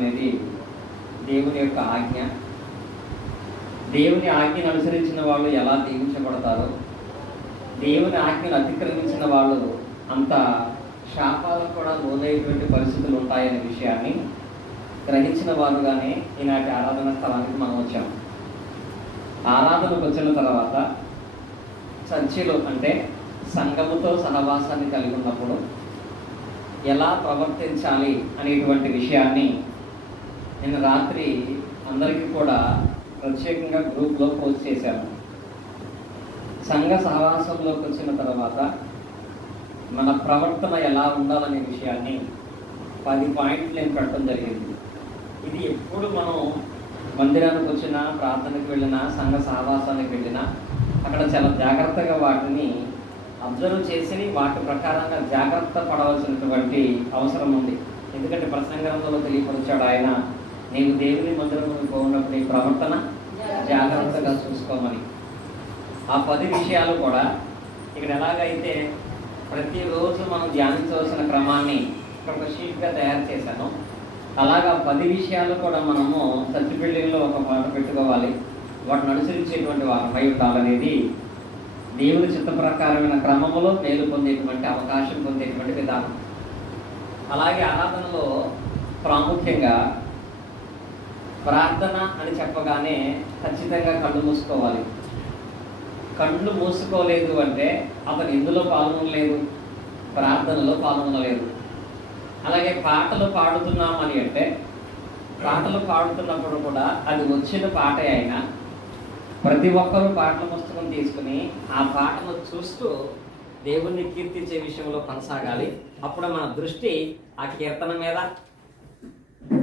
అనేది దేవుని యొక్క ఆజ్ఞ. దేవుని ఆజ్ఞను అనుసరించిన వాళ్ళు ఎలా దీవించబడతారో, దేవుని ఆజ్ఞను అతిక్రమించిన వాళ్ళు అంత శాపాలకు కూడా లోనయ్యేటువంటి పరిస్థితులు ఉంటాయనే విషయాన్ని గ్రహించిన వారుగానే ఈనాటి ఆరాధన స్థలానికి మనం వచ్చాం. ఆరాధనకు వచ్చిన తర్వాత చర్చిలో అంటే సంఘముతో సహవాసాన్ని కలిగి ఉన్నప్పుడు ఎలా ప్రవర్తించాలి అనేటువంటి విషయాన్ని నేను రాత్రి అందరికీ కూడా ప్రత్యేకంగా గ్రూప్లో పోస్ట్ చేశాను. సంఘ సహవాసంలోకి వచ్చిన తర్వాత మన ప్రవర్తన ఎలా ఉండాలనే విషయాన్ని 10 పాయింట్లు నేను పెట్టడం జరిగింది. ఇది ఎప్పుడు మనం మందిరానికి వచ్చినా, ప్రార్థనకు వెళ్ళినా, సంఘ సహవాసానికి వెళ్ళినా అక్కడ చాలా జాగ్రత్తగా వాటిని అబ్జర్వ్ చేసి వాటి ప్రకారంగా జాగ్రత్త పడవలసినటువంటి అవసరం ఉంది. ఎందుకంటే ప్రసంగ గ్రంథంలో తెలియపరిచాడు ఆయన, నీవు దేవుని మందిరంలోకి పోయినప్పుడు నీ ప్రవర్తన జాగ్రత్తగా చూసుకోమని. ఆ 10 విషయాలు కూడా ఇక్కడ ఎలాగైతే ప్రతిరోజు మనం ధ్యానించవలసిన క్రమాన్ని ఇక్కడ ఒక షీట్గా తయారు చేశాను, అలాగా 10 విషయాలు కూడా మనము చర్చ్ బిల్డింగ్లో ఒక పాట పెట్టుకోవాలి, వాటిని అనుసరించేటువంటి వారమై ఉండాలనేది దేవుని చిత్త ప్రకారమైన క్రమంలో మేలు పొందేటువంటి అవకాశం పొందేటువంటి విధానం. అలాగే ఆరాధనలో ప్రాముఖ్యంగా ప్రార్థన అని చెప్పగానే ఖచ్చితంగా కళ్ళు మూసుకోవాలి. కళ్ళు మూసుకోలేదు అంటే అతను ఎందులో పాల్గొనలేదు, ప్రార్థనలో పాల్గొనలేదు. అలాగే పాటలు పాడుతున్నామని అంటే పాటలు పాడుతున్నప్పుడు కూడా అది వచ్చిన పాటే అయినా ప్రతి ఒక్కరూ పాటల పుస్తకం తీసుకుని ఆ పాటను చూస్తూ దేవుణ్ణి కీర్తించే విషయంలో కొనసాగాలి. అప్పుడు మన దృష్టి ఆ కీర్తన మీద,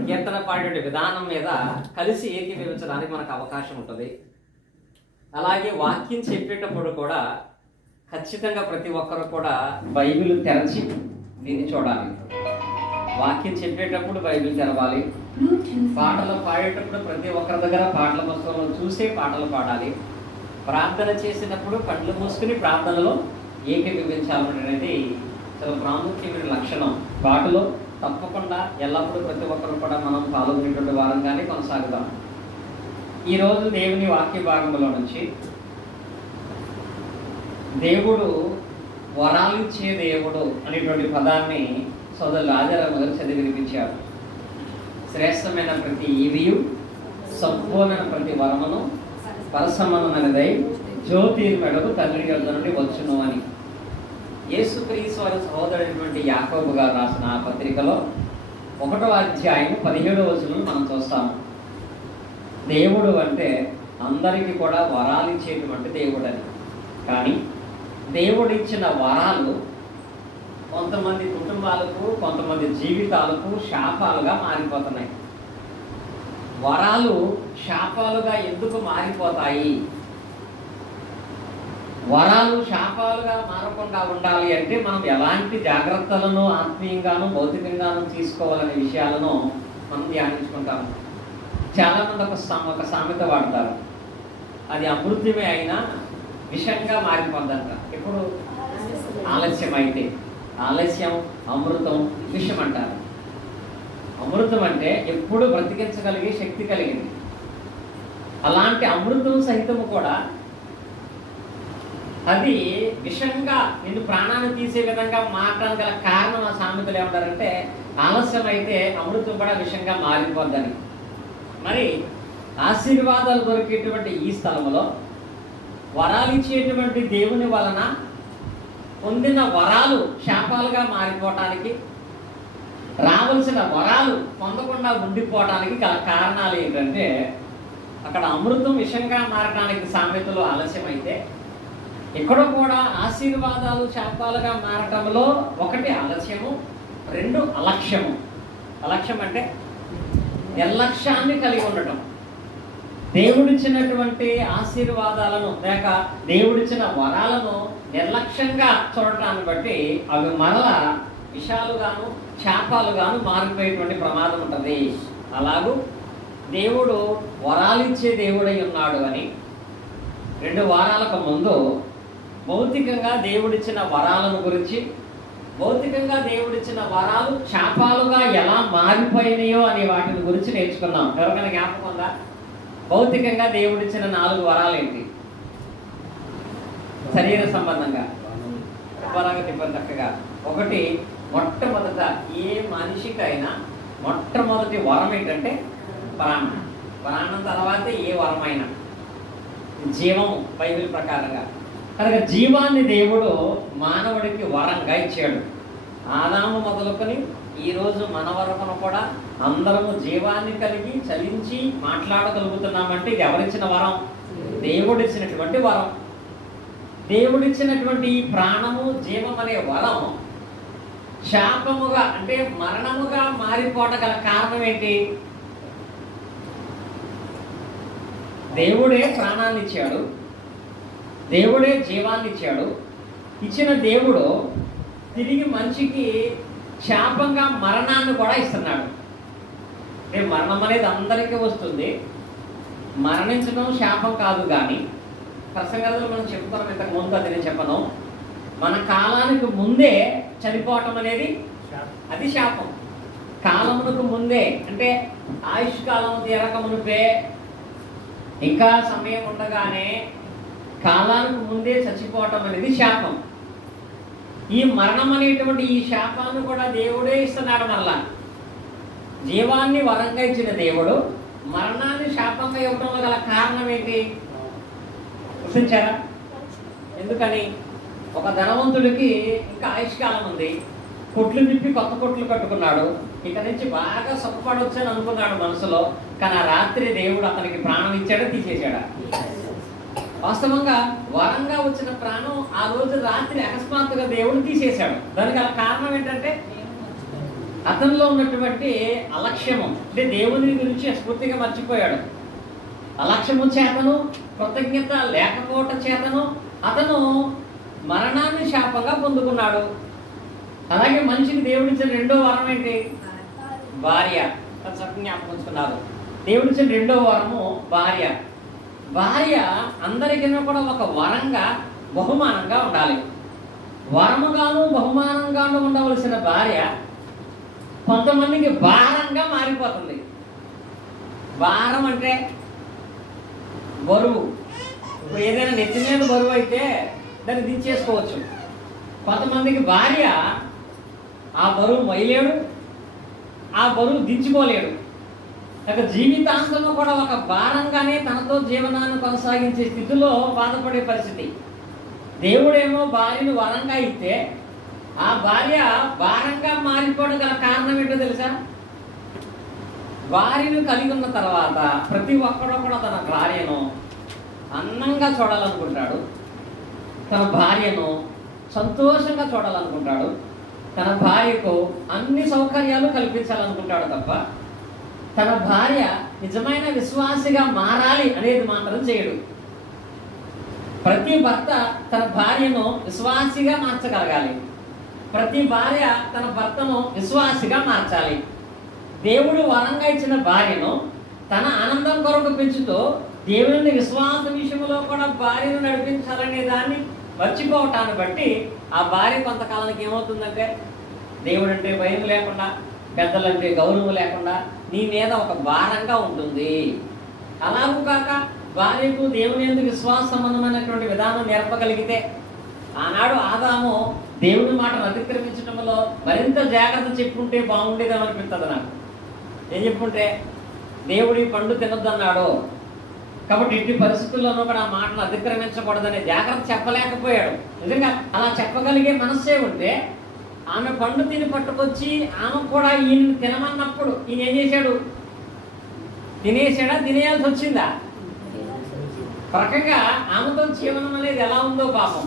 కీర్తన పాడే విధానం మీద కలిసి ఏకీభవించడానికి మనకు అవకాశం ఉంటుంది. అలాగే వాక్యం చెప్పేటప్పుడు కూడా ఖచ్చితంగా ప్రతి ఒక్కరు కూడా బైబిల్ తెరచి దీన్ని చూడాలి. వాక్యం చెప్పేటప్పుడు బైబిల్ తెరవాలి. పాటలు పాడేటప్పుడు ప్రతి ఒక్కరి దగ్గర పాటల పుస్తకంలో చూసే పాటలు పాడాలి. ప్రార్థన చేసినప్పుడు కళ్ళు మూసుకుని ప్రార్థనలో ఏకీభవించాలనేది చాలా ప్రాముఖ్యమైన లక్షణం. పాటలో తప్పకుండా ఎల్లప్పుడూ ప్రతి ఒక్కరు కూడా మనం పాల్గొనేటువంటి వారంగానే కొనసాగుదాం. ఈరోజు దేవుని వాక్య భాగంలో నుంచి దేవుడు వరాలిచ్చే దేవుడు అనేటువంటి పదాన్ని సోదరులు రాజారావు గారు చదివి వినిపించారు. శ్రేష్టమైన ప్రతి ఈవియు సంపూర్ణ ప్రతి వరమును పరసమనదై జ్యోతి మెడకు తండ్రి యొద్ద నుండి వచ్చును అని యేసుక్రీస్తు వారి సహోదరుడైనటువంటి యాకోబు గారు రాసిన ఆ పత్రికలో 1వ అధ్యాయం 17వ వచనం మనం చూస్తాము. దేవుడు అంటే అందరికీ కూడా వరాలు ఇచ్చేటువంటి దేవుడు అని. కానీ దేవుడిచ్చిన వరాలు కొంతమంది కుటుంబాలకు, కొంతమంది జీవితాలకు శాపాలుగా మారిపోతున్నాయి. వరాలు శాపాలుగా ఎందుకు మారిపోతాయి? వరాలు శాపాలుగా మారకుండా ఉండాలి అంటే మనం ఎలాంటి జాగ్రత్తలను ఆత్మీయంగాను భౌతికంగాను తీసుకోవాలనే విషయాలను మనం ధ్యానించుకుంటాము. చాలామంది ఒక సామెత వాడతారు, అది అమృతమే అయినా విషంగా మారిపోద్దంట. ఎప్పుడు ఆలస్యం అయితే. ఆలస్యం, అమృతం, విషం అంటారు. అమృతం అంటే ఎప్పుడు బ్రతికించగలిగే శక్తి కలిగింది. అలాంటి అమృతం సహితము కూడా అది విషంగా నిన్ను ప్రాణాన్ని తీసే విధంగా మారడానికి గల కారణం ఆ సామెతలు ఏమంటారంటే ఆలస్యం అయితే అమృతం కూడా విషంగా మారిపోద్దని. మరి ఆశీర్వాదాలు దొరికేటువంటి ఈ స్థలంలో వరాలు ఇచ్చేటువంటి దేవుని వలన పొందిన వరాలు శాపాలుగా మారిపోవటానికి, రావాల్సిన వరాలు పొందకుండా ఉండిపోవటానికి గల కారణాలు ఏంటంటే అక్కడ అమృతం విషంగా మారడానికి సామెతలు ఆలస్యమైతే ఇక్కడ కూడా ఆశీర్వాదాలు శాపాలుగా మారటంలో 1 ఆలస్యము, 2 అలక్ష్యము. అలక్ష్యం అంటే నిర్లక్ష్యాన్ని కలిగి ఉండటం. దేవుడిచ్చినటువంటి ఆశీర్వాదాలను లేక దేవుడిచ్చిన వరాలను నిర్లక్ష్యంగా చూడటాన్ని బట్టి అవి మరలా విషాలుగాను శాపాలుగాను మారిపోయేటువంటి ప్రమాదం ఉంటుంది. అలాగూ దేవుడు వరాలిచ్చే దేవుడై ఉన్నాడు అని 2 వారాలకు ముందు భౌతికంగా దేవుడిచ్చిన వరాలను గురించి భౌతికంగా దేవుడిచ్చిన వరాలు శాపాలుగా ఎలా మారిపోయినాయో అనే వాటిని గురించి నేర్చుకున్నాం. ఎవరికైనా జ్ఞాపకం ఉందా? భౌతికంగా దేవుడిచ్చిన 4 వరాలు ఏంటి? శరీర సంబంధంగా చక్కగా ఒకటి, మొట్టమొదట ఏ మనిషికైనా మొట్టమొదటి వరం ఏంటంటే ప్రాణం. ప్రాణం తర్వాతే ఏ వరమైనా జీవం, బైబిల్ ప్రకారంగా. కనుక జీవాన్ని దేవుడు మానవుడికి వరంగా ఇచ్చాడు. ఆదాము మొదలుకొని ఈరోజు మన వరకును కూడా అందరము జీవాన్ని కలిగి చలించి మాట్లాడగలుగుతున్నామంటే ఇది ఎవరిచ్చిన వరం? దేవుడిచ్చినటువంటి వరం. దేవుడిచ్చినటువంటి ఈ ప్రాణము, జీవం అనే వరం శాపముగా అంటే మరణముగా మారిపోవడం గల కారణం ఏంటి? దేవుడే ప్రాణాన్ని ఇచ్చాడు, దేవుడే జీవాన్ని ఇచ్చాడు. ఇచ్చిన దేవుడు తిరిగి మనిషికి శాపంగా మరణాన్ని కూడా ఇస్తున్నాడు. అంటే మరణం అనేది అందరికీ వస్తుంది. మరణించడం శాపం కాదు. కానీ ప్రసంగాలు మనం చెప్పుకున్నాం ఇంతకు ముందు, అది నేను చెప్పను. మన కాలానికి ముందే చనిపోవటం అనేది అది శాపం. కాలమునకు ముందే అంటే ఆయుష్ కాలం తీరక మునిపే, ఇంకా సమయం ఉండగానే కాలానికి ముందే చచ్చిపోవటం అనేది శాపం. ఈ మరణం అనేటువంటి ఈ శాపాన్ని కూడా దేవుడే ఇస్తున్నాడు. మరలా జీవాన్ని వరంగా ఇచ్చిన దేవుడు మరణాన్ని శాపంగా ఇవ్వడంలో గల కారణం ఏంటి గుర్తించారా? ఎందుకని? ఒక ధనవంతుడికి ఇంకా ఆయుష్కాలం ఉంది, కొట్లు తిప్పి కొత్త కొట్లు కట్టుకున్నాడు, ఇక నుంచి బాగా సుఖపడవచ్చు అని అనుకున్నాడు మనసులో. కానీ ఆ రాత్రి దేవుడు అతనికి ప్రాణం ఇచ్చాడా, తీసేశాడా? వాస్తవంగా వరంగా వచ్చిన ప్రాణం ఆ రోజు రాత్రి అకస్మాత్తుగా దేవుడు తీసేశాడు. దానికి గల కారణం ఏంటంటే అతనిలో ఉన్నటువంటి అలక్ష్యము, అంటే దేవుని గురించి స్ఫూర్తిగా మర్చిపోయాడు. అలక్ష్యము చేతను, కృతజ్ఞత లేకపోవటం చేతను అతను మరణాన్ని శాపంగా పొందుకున్నాడు. అలాగే మనిషికి దేవుడిచ్చిన రెండో వరం ఏంటి? భార్య. జ్ఞాపకం ఉంచుకున్నారు. దేవుడిచ్చిన రెండో వరము భార్య. భార్య అందరికీ కూడా ఒక వరంగా, బహుమానంగా ఉండాలి. వరముగాను బహుమానంగాను ఉండవలసిన భార్య కొంతమందికి భారంగా మారిపోతుంది. భారం అంటే బరువు. ఏదైనా నెత్తి మీద బరువు అయితే దాన్ని దించేసుకోవచ్చు. కొంతమందికి భార్య ఆ బరువు మొయ్యలేడు, ఆ బరువు దించుకోలేడు. ఇక జీవితాంతము కూడా ఒక భారంగానే తనతో జీవనాన్ని కొనసాగించే స్థితిలో బాధపడే పరిస్థితి. దేవుడేమో భార్యను వరంగా ఇస్తే ఆ భార్య భారంగా మారిపోవడం గల కారణం ఏంటో తెలుసా? భార్యను కలిగి ఉన్న తర్వాత ప్రతి ఒక్కడో కూడా తన భార్యను అందంగా చూడాలనుకుంటాడు, తన భార్యను సంతోషంగా చూడాలనుకుంటాడు, తన భార్యకు అన్ని సౌకర్యాలు కల్పించాలనుకుంటాడు తప్ప తన భార్య నిజమైన విశ్వాసిగా మారాలి అనేది మాత్రం చేయడు. ప్రతి భర్త తన భార్యను విశ్వాసిగా మార్చగలగాలి. ప్రతి భార్య తన భర్తను విశ్వాసిగా మార్చాలి. దేవుడు వరంగా ఇచ్చిన భార్యను తన ఆనందం కొరకు పెంచుతూ దేవుని విశ్వాస విషయంలో కూడా భార్యను నడిపించాలనే దాన్ని మర్చిపోవటాన్ని బట్టి ఆ భార్య కొంతకాలానికి ఏమవుతుందంటే దేవుడు అంటే భయం లేకుండా, పెద్దలంటే గౌరవం లేకుండా నీ మీద ఒక భారంగా ఉంటుంది. అలాగూ కాక భార్యకు దేవుని యందు విశ్వాస సంబంధమైనటువంటి విధానం నేర్పగలిగితే, ఆనాడు ఆదాము దేవుని మాటను అతిక్రమించడంలో మరింత జాగ్రత్త చెప్పుకుంటే బాగుండేదని అనిపిస్తుంది నాకు. ఏం చెప్పుకుంటే దేవుడి పండు తినొద్దన్నాడు కాబట్టి ఎట్టి పరిస్థితుల్లోనూ కూడా ఆ మాటను అతిక్రమించకూడదనే జాగ్రత్త చెప్పలేకపోయాడు. నిజంగా అలా చెప్పగలిగే మనస్సే ఉంటే ఆమె పండు తిని పట్టుకొచ్చి ఆమె కూడా ఈయన తినమన్నప్పుడు ఈయన ఏం చేశాడు? తినేసాడా? తినేయాల్సి వచ్చిందా? ప్రకంగా ఆమెతో జీవనం అనేది ఎలా ఉందో పాపం.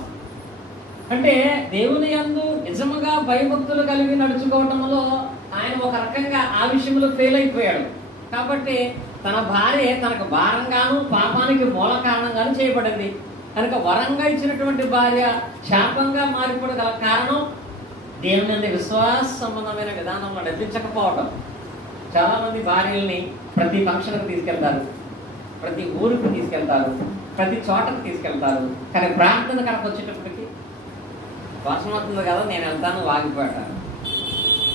అంటే దేవుని యందు నిజముగా భయభక్తులు కలిగి నడుచుకోవటంలో ఆయన ఒక రకంగా ఆ విషయంలో ఫెయిల్ అయిపోయాడు. కాబట్టి తన భార్య తనకు భారంగాను పాపానికి మూల కారణంగాను చేయబడింది. కనుక వరంగా ఇచ్చినటువంటి భార్య శాపంగా మారిపోవడం గల కారణం దేవుని యందు విశ్వాస సంబంధమైన విధానంలో నడిపించకపోవడం. చాలామంది భార్యల్ని ప్రతి ఫంక్షన్కి తీసుకెళ్తారు, ప్రతి ఊరికి తీసుకెళ్తారు, ప్రతి చోటకు తీసుకెళ్తారు. కానీ ప్రార్థన కనుక వచ్చేటప్పటికి వర్షం వస్తుంది కదా నేను వెళ్తాను వాగిపోయాట.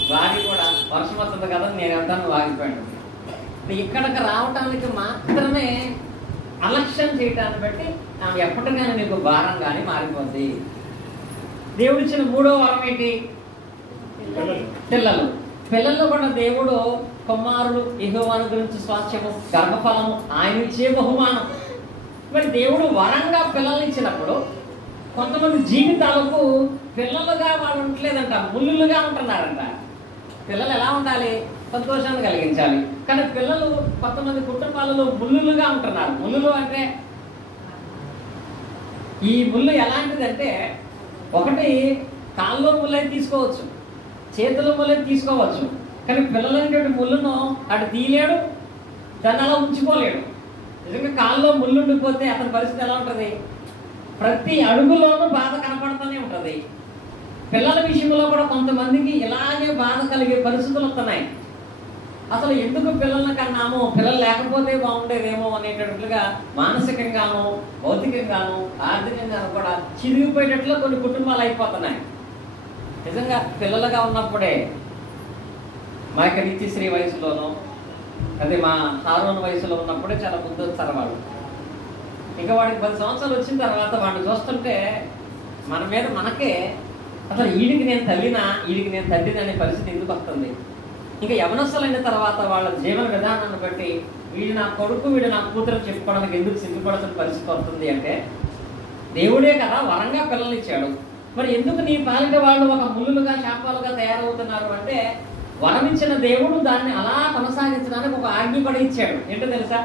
భార్య కూడా వర్షం వస్తుంది కదా నేను వెళ్తాను వాగిపోయాడు. ఇక్కడికి రావటానికి మాత్రమే అలక్ష్యం చేయటాన్ని బట్టి ఆమె ఎప్పటికైనా నీకు భారంగానే మారిపోద్ది. దేవుడిచ్చిన మూడో వరం ఏంటి? పిల్లలు. పిల్లల్లో కూడా దేవుడు కుమారులు యెహోవాను గురించి స్వాస్థ్యము, గర్భఫలము, ఆయన ఇచ్చే బహుమానం. మరి దేవుడు వరంగా పిల్లల్ని ఇచ్చినప్పుడు కొంతమంది జీవితాలకు పిల్లలుగా వాళ్ళు ఉండలేదంట, ముళ్ళులుగా ఉంటున్నారంట. పిల్లలు ఎలా ఉండాలి? సంతోషాన్ని కలిగించాలి. కానీ పిల్లలు కొంతమంది కుటుంబాలలో ముళ్ళులుగా ఉంటున్నారు. ముళ్ళులు అంటే ఈ ముళ్ళు ఎలాంటిదంటే, ఒకటి కాల్లో ముళ్ళై తీసుకోవచ్చు, చేతుల ముళ్ళై తీసుకోవచ్చు. కానీ పిల్లలైనటువంటి ముళ్ళును అటు తీయలేడు, దాన్ని అలా ఉంచుకోలేడు. నిజంగా కాల్లో ముళ్ళు ఉండిపోతే అతని పరిస్థితి ఎలా ఉంటుంది? ప్రతి అడుగులోనూ బాధ కనపడుతూనే ఉంటుంది. పిల్లల విషయంలో కూడా కొంతమందికి ఇలాగే బాధ కలిగే పరిస్థితులు వస్తున్నాయి. అసలు ఎందుకు పిల్లల్ని కన్నాము, పిల్లలు లేకపోతే బాగుండేదేమో అనేటట్లుగా మానసికంగాను, భౌతికంగాను, ఆర్థికంగాను కూడా చిరిగిపోయేటట్లు కొన్ని కుటుంబాలు అయిపోతున్నాయి. నిజంగా పిల్లలుగా ఉన్నప్పుడే మా యొక్క నిత్యశ్రీ వయసులోనూ, అదే మా హారోన్ వయసులో ఉన్నప్పుడే చాలా ముందు వచ్చారు వాళ్ళు. ఇంకా వాడికి 10 సంవత్సరాలు వచ్చిన తర్వాత వాడిని చూస్తుంటే మన మీద మనకే అసలు వీడికి నేను తల్లినా, వీడికి నేను తండ్రిని అనే పరిస్థితి ఎందుకు వస్తుంది? ఇంకా యవనస్తులైన తర్వాత వాళ్ళ జీవన విధానాన్ని బట్టి వీడు నా కొడుకు, వీడు నా కూతురు చెప్పుకోవడానికి ఎందుకు సిగ్గుపడాల్సిన పరిస్థితి వస్తుంది అంటే, దేవుడే కదా వరంగా పిల్లల్ని ఇచ్చాడు. మరి ఎందుకు నీ పాలిట వాళ్ళు ఒక ముళ్ళులుగా, శాపాలుగా తయారవుతున్నారు అంటే, వరమిచ్చిన దేవుడు దాన్ని అలా కొనసాగించడానికి ఒక ఆజ్ఞ కూడా ఇచ్చాడు. ఏంటో తెలుసా?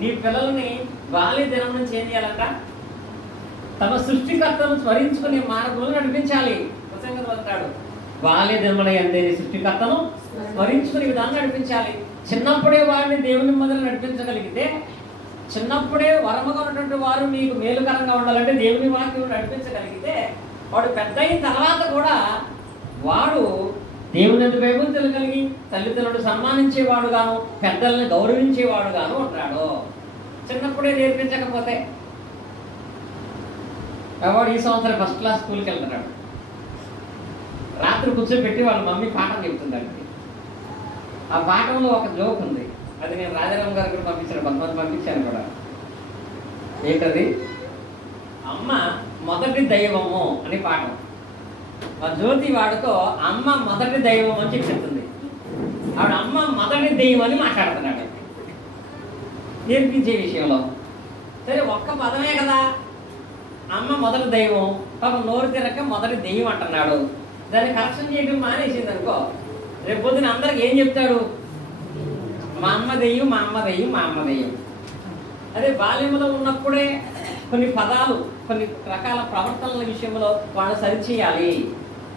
నీ పిల్లల్ని బాల్య దినం నుంచి ఏం చేయాలంట? తమ సృష్టికర్తను స్మరించుకునే మార్గంలో నడిపించాలి. ప్రసంగం అంటాడు, బాల్య దినములందే సృష్టికర్తను స్మరించుకునే విధానం నడిపించాలి. చిన్నప్పుడే వాడిని దేవుని మొదలు నడిపించగలిగితే, చిన్నప్పుడే వరముగా ఉన్నటువంటి వారు మీకు మేలుకరంగా ఉండాలంటే దేవుని వాక్యం నడిపించగలిగితే, వాడు పెద్ద అయిన తర్వాత కూడా వాడు దేవుని ఎంత భయభక్తులు కలిగి తల్లిదండ్రులు సన్మానించేవాడుగాను, పెద్దల్ని గౌరవించేవాడుగాను ఉంటాడు. చిన్నప్పుడే నేర్పించకపోతే వాడు ఈ సంవత్సరం ఫస్ట్ క్లాస్ స్కూల్కి వెళ్తున్నాడు. రాత్రి కూర్చోబెట్టి వాళ్ళ మమ్మీ పాఠం చెప్తుందండి. ఆ పాఠంలో ఒక జోక్ ఉంది. అది నేను రాజారాం గారి కూడా పంపించాను, కొంతమంది పంపించాను కూడా. ఏంటది? అమ్మ మొదటి దైవము అని పాఠం. ఆ జ్యోతి వాడితో అమ్మ మొదటి దైవం అని చెప్తుంది. ఆవిడ అమ్మ మొదటి దైవం అని మాట్లాడుతున్నాడు నేర్పించే విషయంలో. సరే, ఒక్క పదమే కదా అమ్మ మొదటి దైవం, పాపం నోరు తిరగక మొదటి దెయ్యం అంటున్నాడు. దాన్ని కరెక్షన్ చేయడం మానేసింది అనుకో, రేపు పొద్దున అందరికి ఏం చెప్తాడు? మా అమ్మ దెయ్యం, మా అమ్మ దెయ్యం, మా అమ్మ దెయ్యం. అదే బాల్యంలో ఉన్నప్పుడే కొన్ని పదాలు, కొన్ని రకాల ప్రవర్తనల విషయంలో వాళ్ళు సరిచేయాలి.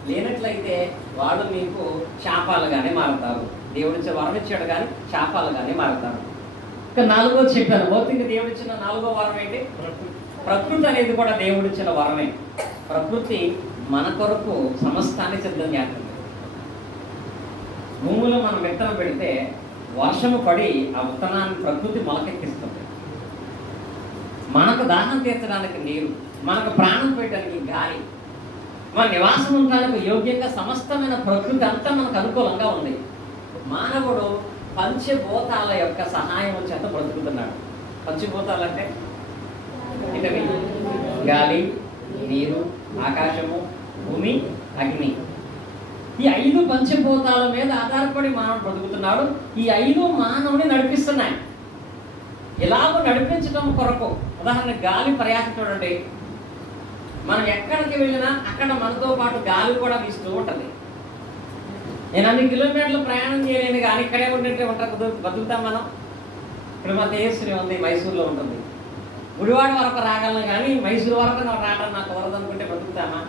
లేనట్లయితే వాళ్ళు మీకు శాపాలుగానే మారుతారు. దేవుడిచ్చే వరం ఇచ్చాడు కానీ శాపాలుగానే మారుతారు. ఇక 4వది చెప్పాను. భౌతిక దేవుడిచ్చిన 4వ వరం ఏంటి? ప్రకృతి అనేది కూడా దేవుడిచ్చిన వరమే. ప్రకృతి మన కొరకు సమస్తాన్ని సిద్ధం చేస్తుంది. భూమిలో మనం విత్తనం పెడితే వర్షము పడి ఆ విత్తనాన్ని ప్రకృతి మొలకెత్తిస్తుంది. మనకు దాహం తీర్చడానికి నీరు, మనకు ప్రాణం పెట్టడానికి గాలి, మన నివాసం ఉండడానికి యోగ్యంగా సమస్తమైన ప్రకృతి అంతా మనకు అనుకూలంగా ఉంది. మానవుడు పంచభూతాల యొక్క సహాయం చేత బ్రతుకుతున్నాడు. పంచభూతాలు అంటే ఇటవి, గాలి, నీరు, ఆకాశము, భూమి, అగ్ని. ఈ 5 పంచభూతాల మీద ఆధారపడి మానవుడు బ్రతుకుతున్నాడు. ఈ 5 మానవుని నడిపిస్తున్నాయి. ఇలాగ నడిపించడం కొరకు ఉదాహరణ గాలి ప్రయాసం చూడండి. మనం ఎక్కడికి వెళ్ళినా అక్కడ మనతో పాటు గాలి కూడా వీస్తూ ఉంటుంది. నేను అన్ని కిలోమీటర్లు ప్రయాణం చేయలేను కానీ ఇక్కడే ఉంటే బతుకుతాం మనం. ఇప్పుడు మా తేజస్వి ఉంది, మైసూరులో ఉంటుంది. గుడివాడ వరకు రాగలను కానీ మైసూరు వరకు రావడం నాకు వరదనుకుంటే బతుకుతామా?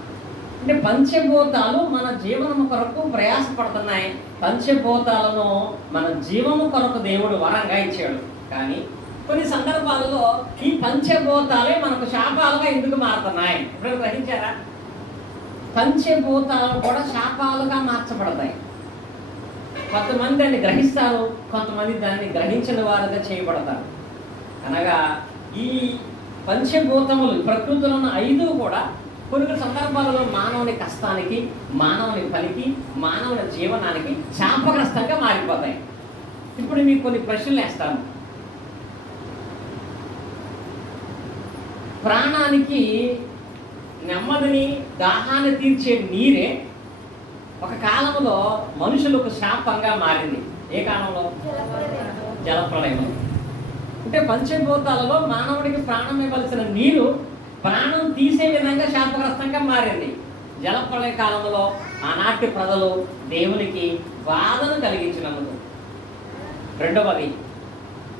అంటే పంచభూతాలు మన జీవనము కొరకు ప్రయాసపడుతున్నాయి. పంచభూతాలను మన జీవము కొరకు దేవుడు వరంగా ఇచ్చాడు. కానీ కొన్ని సందర్భాలలో ఈ పంచభూతాలే మనకు శాపాలుగా ఎందుకు మారుతున్నాయి? ఇప్పుడు గ్రహించారా? పంచభూతాలు కూడా శాపాలుగా మార్చబడతాయి. కొంతమంది దాన్ని గ్రహిస్తారు, కొంతమంది దాన్ని గ్రహించిన వారుగా చేయబడతారు. అనగా ఈ పంచభూతములు ప్రకృతిలో ఉన్న 5 కూడా కొన్ని సందర్భాలలో మానవుని కష్టానికి, మానవుని పనికి, మానవుని జీవనానికి శాపగ్రస్తంగా మారిపోతాయి. ఇప్పుడు మీకు కొన్ని ప్రశ్నలు వేస్తాను. ప్రాణానికి నెమ్మదిని, దాహాన్ని తీర్చే నీరే ఒక కాలంలో మనుషులకు శాపంగా మారింది. ఏ కాలంలో? జలప్రళయం. అంటే పంచభూతాలలో మానవుడికి ప్రాణం ఇవ్వాల్సిన నీరు ప్రాణం తీసే విధంగా శాపగ్రస్తంగా మారింది. జలప్రళయ కాలంలో ఆనాటి ప్రజలు దేవునికి బాధను కలిగించినందుకు. రెండవది,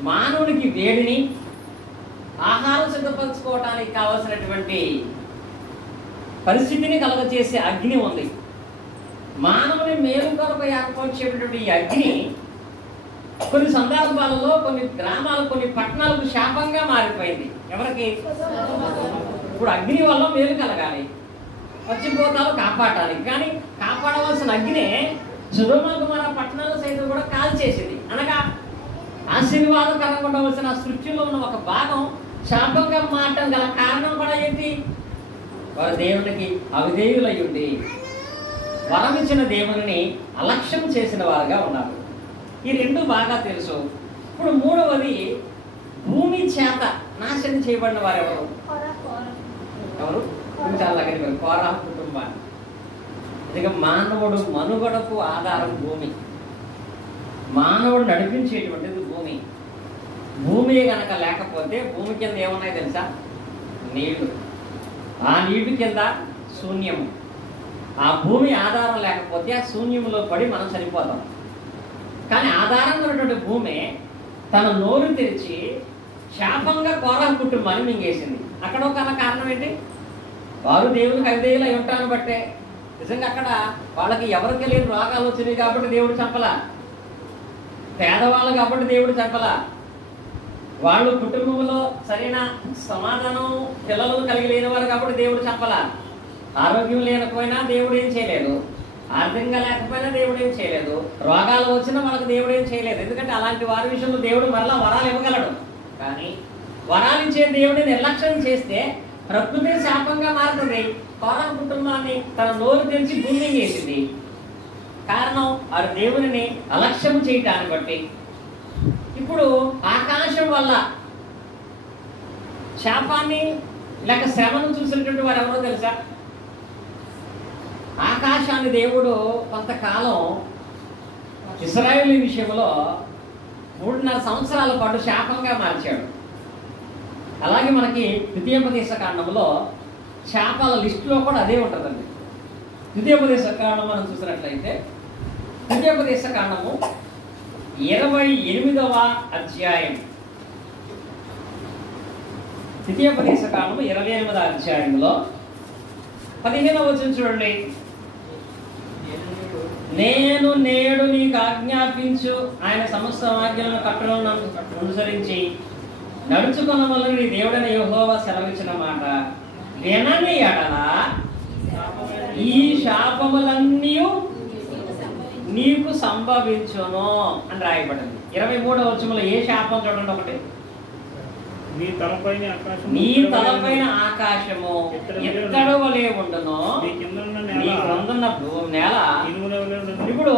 మానవుడికి వేడిని, ఆహారం సిద్ధపరచుకోవడానికి కావలసినటువంటి పరిస్థితిని కలుగజేసే అగ్ని ఉంది. మానవుని మేలు కొరకు ఏర్పరిచేటువంటి ఈ అగ్ని కొన్ని సందర్భాలలో కొన్ని గ్రామాలు, కొన్ని పట్టణాలకు శాపంగా మారిపోయింది. ఎవరికి? ఇప్పుడు అగ్ని వల్ల మేలు కలగాలి, పచ్చిపోతాలు కాపాడాలి. కానీ కాపాడవలసిన అగ్నే సొదొమ గొమొర్రా పట్టణాలు సైతం కూడా కాల్చేసింది. అనగా ఆశీర్వాదకరంగా ఉండవలసిన సృష్టిలో ఉన్న ఒక భాగం శాపంగా మారటం గల కారణం కూడా ఏంటి? వారు దేవునికి అవిధేయులై ఉండి వరం ఇచ్చిన దేవుని అలక్ష్యం చేసిన వారుగా ఉన్నారు. ఈ రెండు బాగా తెలుసు. ఇప్పుడు మూడవది, భూమి చేత నాశనం చేయబడిన వారు ఎవరు? ఎవరు? కోరా కుటుంబాన్ని. ఇక మానవుడు మనుగడకు ఆధారం భూమి. మానవుడు నడిపించేటువంటిది భూమి. భూమి కనుక లేకపోతే భూమి కింద ఏమున్నాయి తెలుసా? నీళ్లు. ఆ నీటి కింద శూన్యము. ఆ భూమి ఆధారం లేకపోతే ఆ శూన్యంలో పడి మనం చనిపోతాం. కానీ ఆధారంగా ఉన్నటువంటి భూమి తన నోరు తెరిచి శాపంగా కోరా కుటుంబాన్ని మింగేసింది. అక్కడ ఒక కారణం ఏంటి? వారు దేవునికి అవిధేయులై ఉంటాను బట్టే. నిజంగా అక్కడ వాళ్ళకి ఎవరికి లేని రోగాలు వచ్చినాయి కాబట్టి దేవుడు చంపలా. పేదవాళ్ళు కాబట్టి దేవుడు చంపలా. వాళ్ళు కుటుంబంలో సరైన సమాధానం పిల్లలు కలిగి లేని వారు కాబట్టి దేవుడు చంపలా. ఆరోగ్యం లేకపోయినా దేవుడు ఏం చేయలేదు, ఆర్థికంగా లేకపోయినా దేవుడు ఏం చేయలేదు, రోగాలు వచ్చినా వాళ్ళకి దేవుడు ఏం చేయలేదు. ఎందుకంటే అలాంటి వారి విషయంలో దేవుడు మరలా వరాలు ఇవ్వగలడు. కానీ వరాలు ఇచ్చే దేవుడిని నిర్లక్ష్యం చేస్తే ప్రకృతి శాపంగా మారుతుంది. కోరా కుటుంబాన్ని తన నోరు తెరిచి భూమి చేసింది. కారణం వారు దేవుని అలక్ష్యం చేయటాన్ని బట్టి. ఇప్పుడు ఆకాశం వల్ల శాపాన్ని లేక శ్రమను చూసినటువంటి వారు ఎవరో తెలుసా? ఆకాశాన్ని దేవుడు కొంతకాలం ఇశ్రాయేలు విషయంలో 3.5 సంవత్సరాల పాటు శాపంగా మార్చాడు. అలాగే మనకి ద్వితీయోపదేశ కాండంలో శాపాల లిస్టులో కూడా అదే ఉంటుందండి. ద్వితీయోపదేశ కాండం మనం చూసినట్లయితే ద్వితీయోపదేశ కాండము 28వ అధ్యాయం. ద్వితీయోపదేశ కాండము 28వ అధ్యాయంలో 15వ వచనం చూడండి. నేను నేడు నీకు ఆజ్ఞాపించు ఆయన సమస్త ఆజ్ఞలను కట్టడలను అనుసరించి నడుచుకున్న వల్ల నీ దేవుడైన యెహోవా సెలవిచ్చిన మాట వినని ఎడల ఈ శాపములన్నీ నీకు సంభవించును అని రాయబడింది. 23వ వచనంలో ఏ శాపం చూడండి. ఒకటి, నీ తలపైన ఆకాశము ఎత్తడి వలె ఉండును, నీ క్రిందున్న నేల. ఇప్పుడు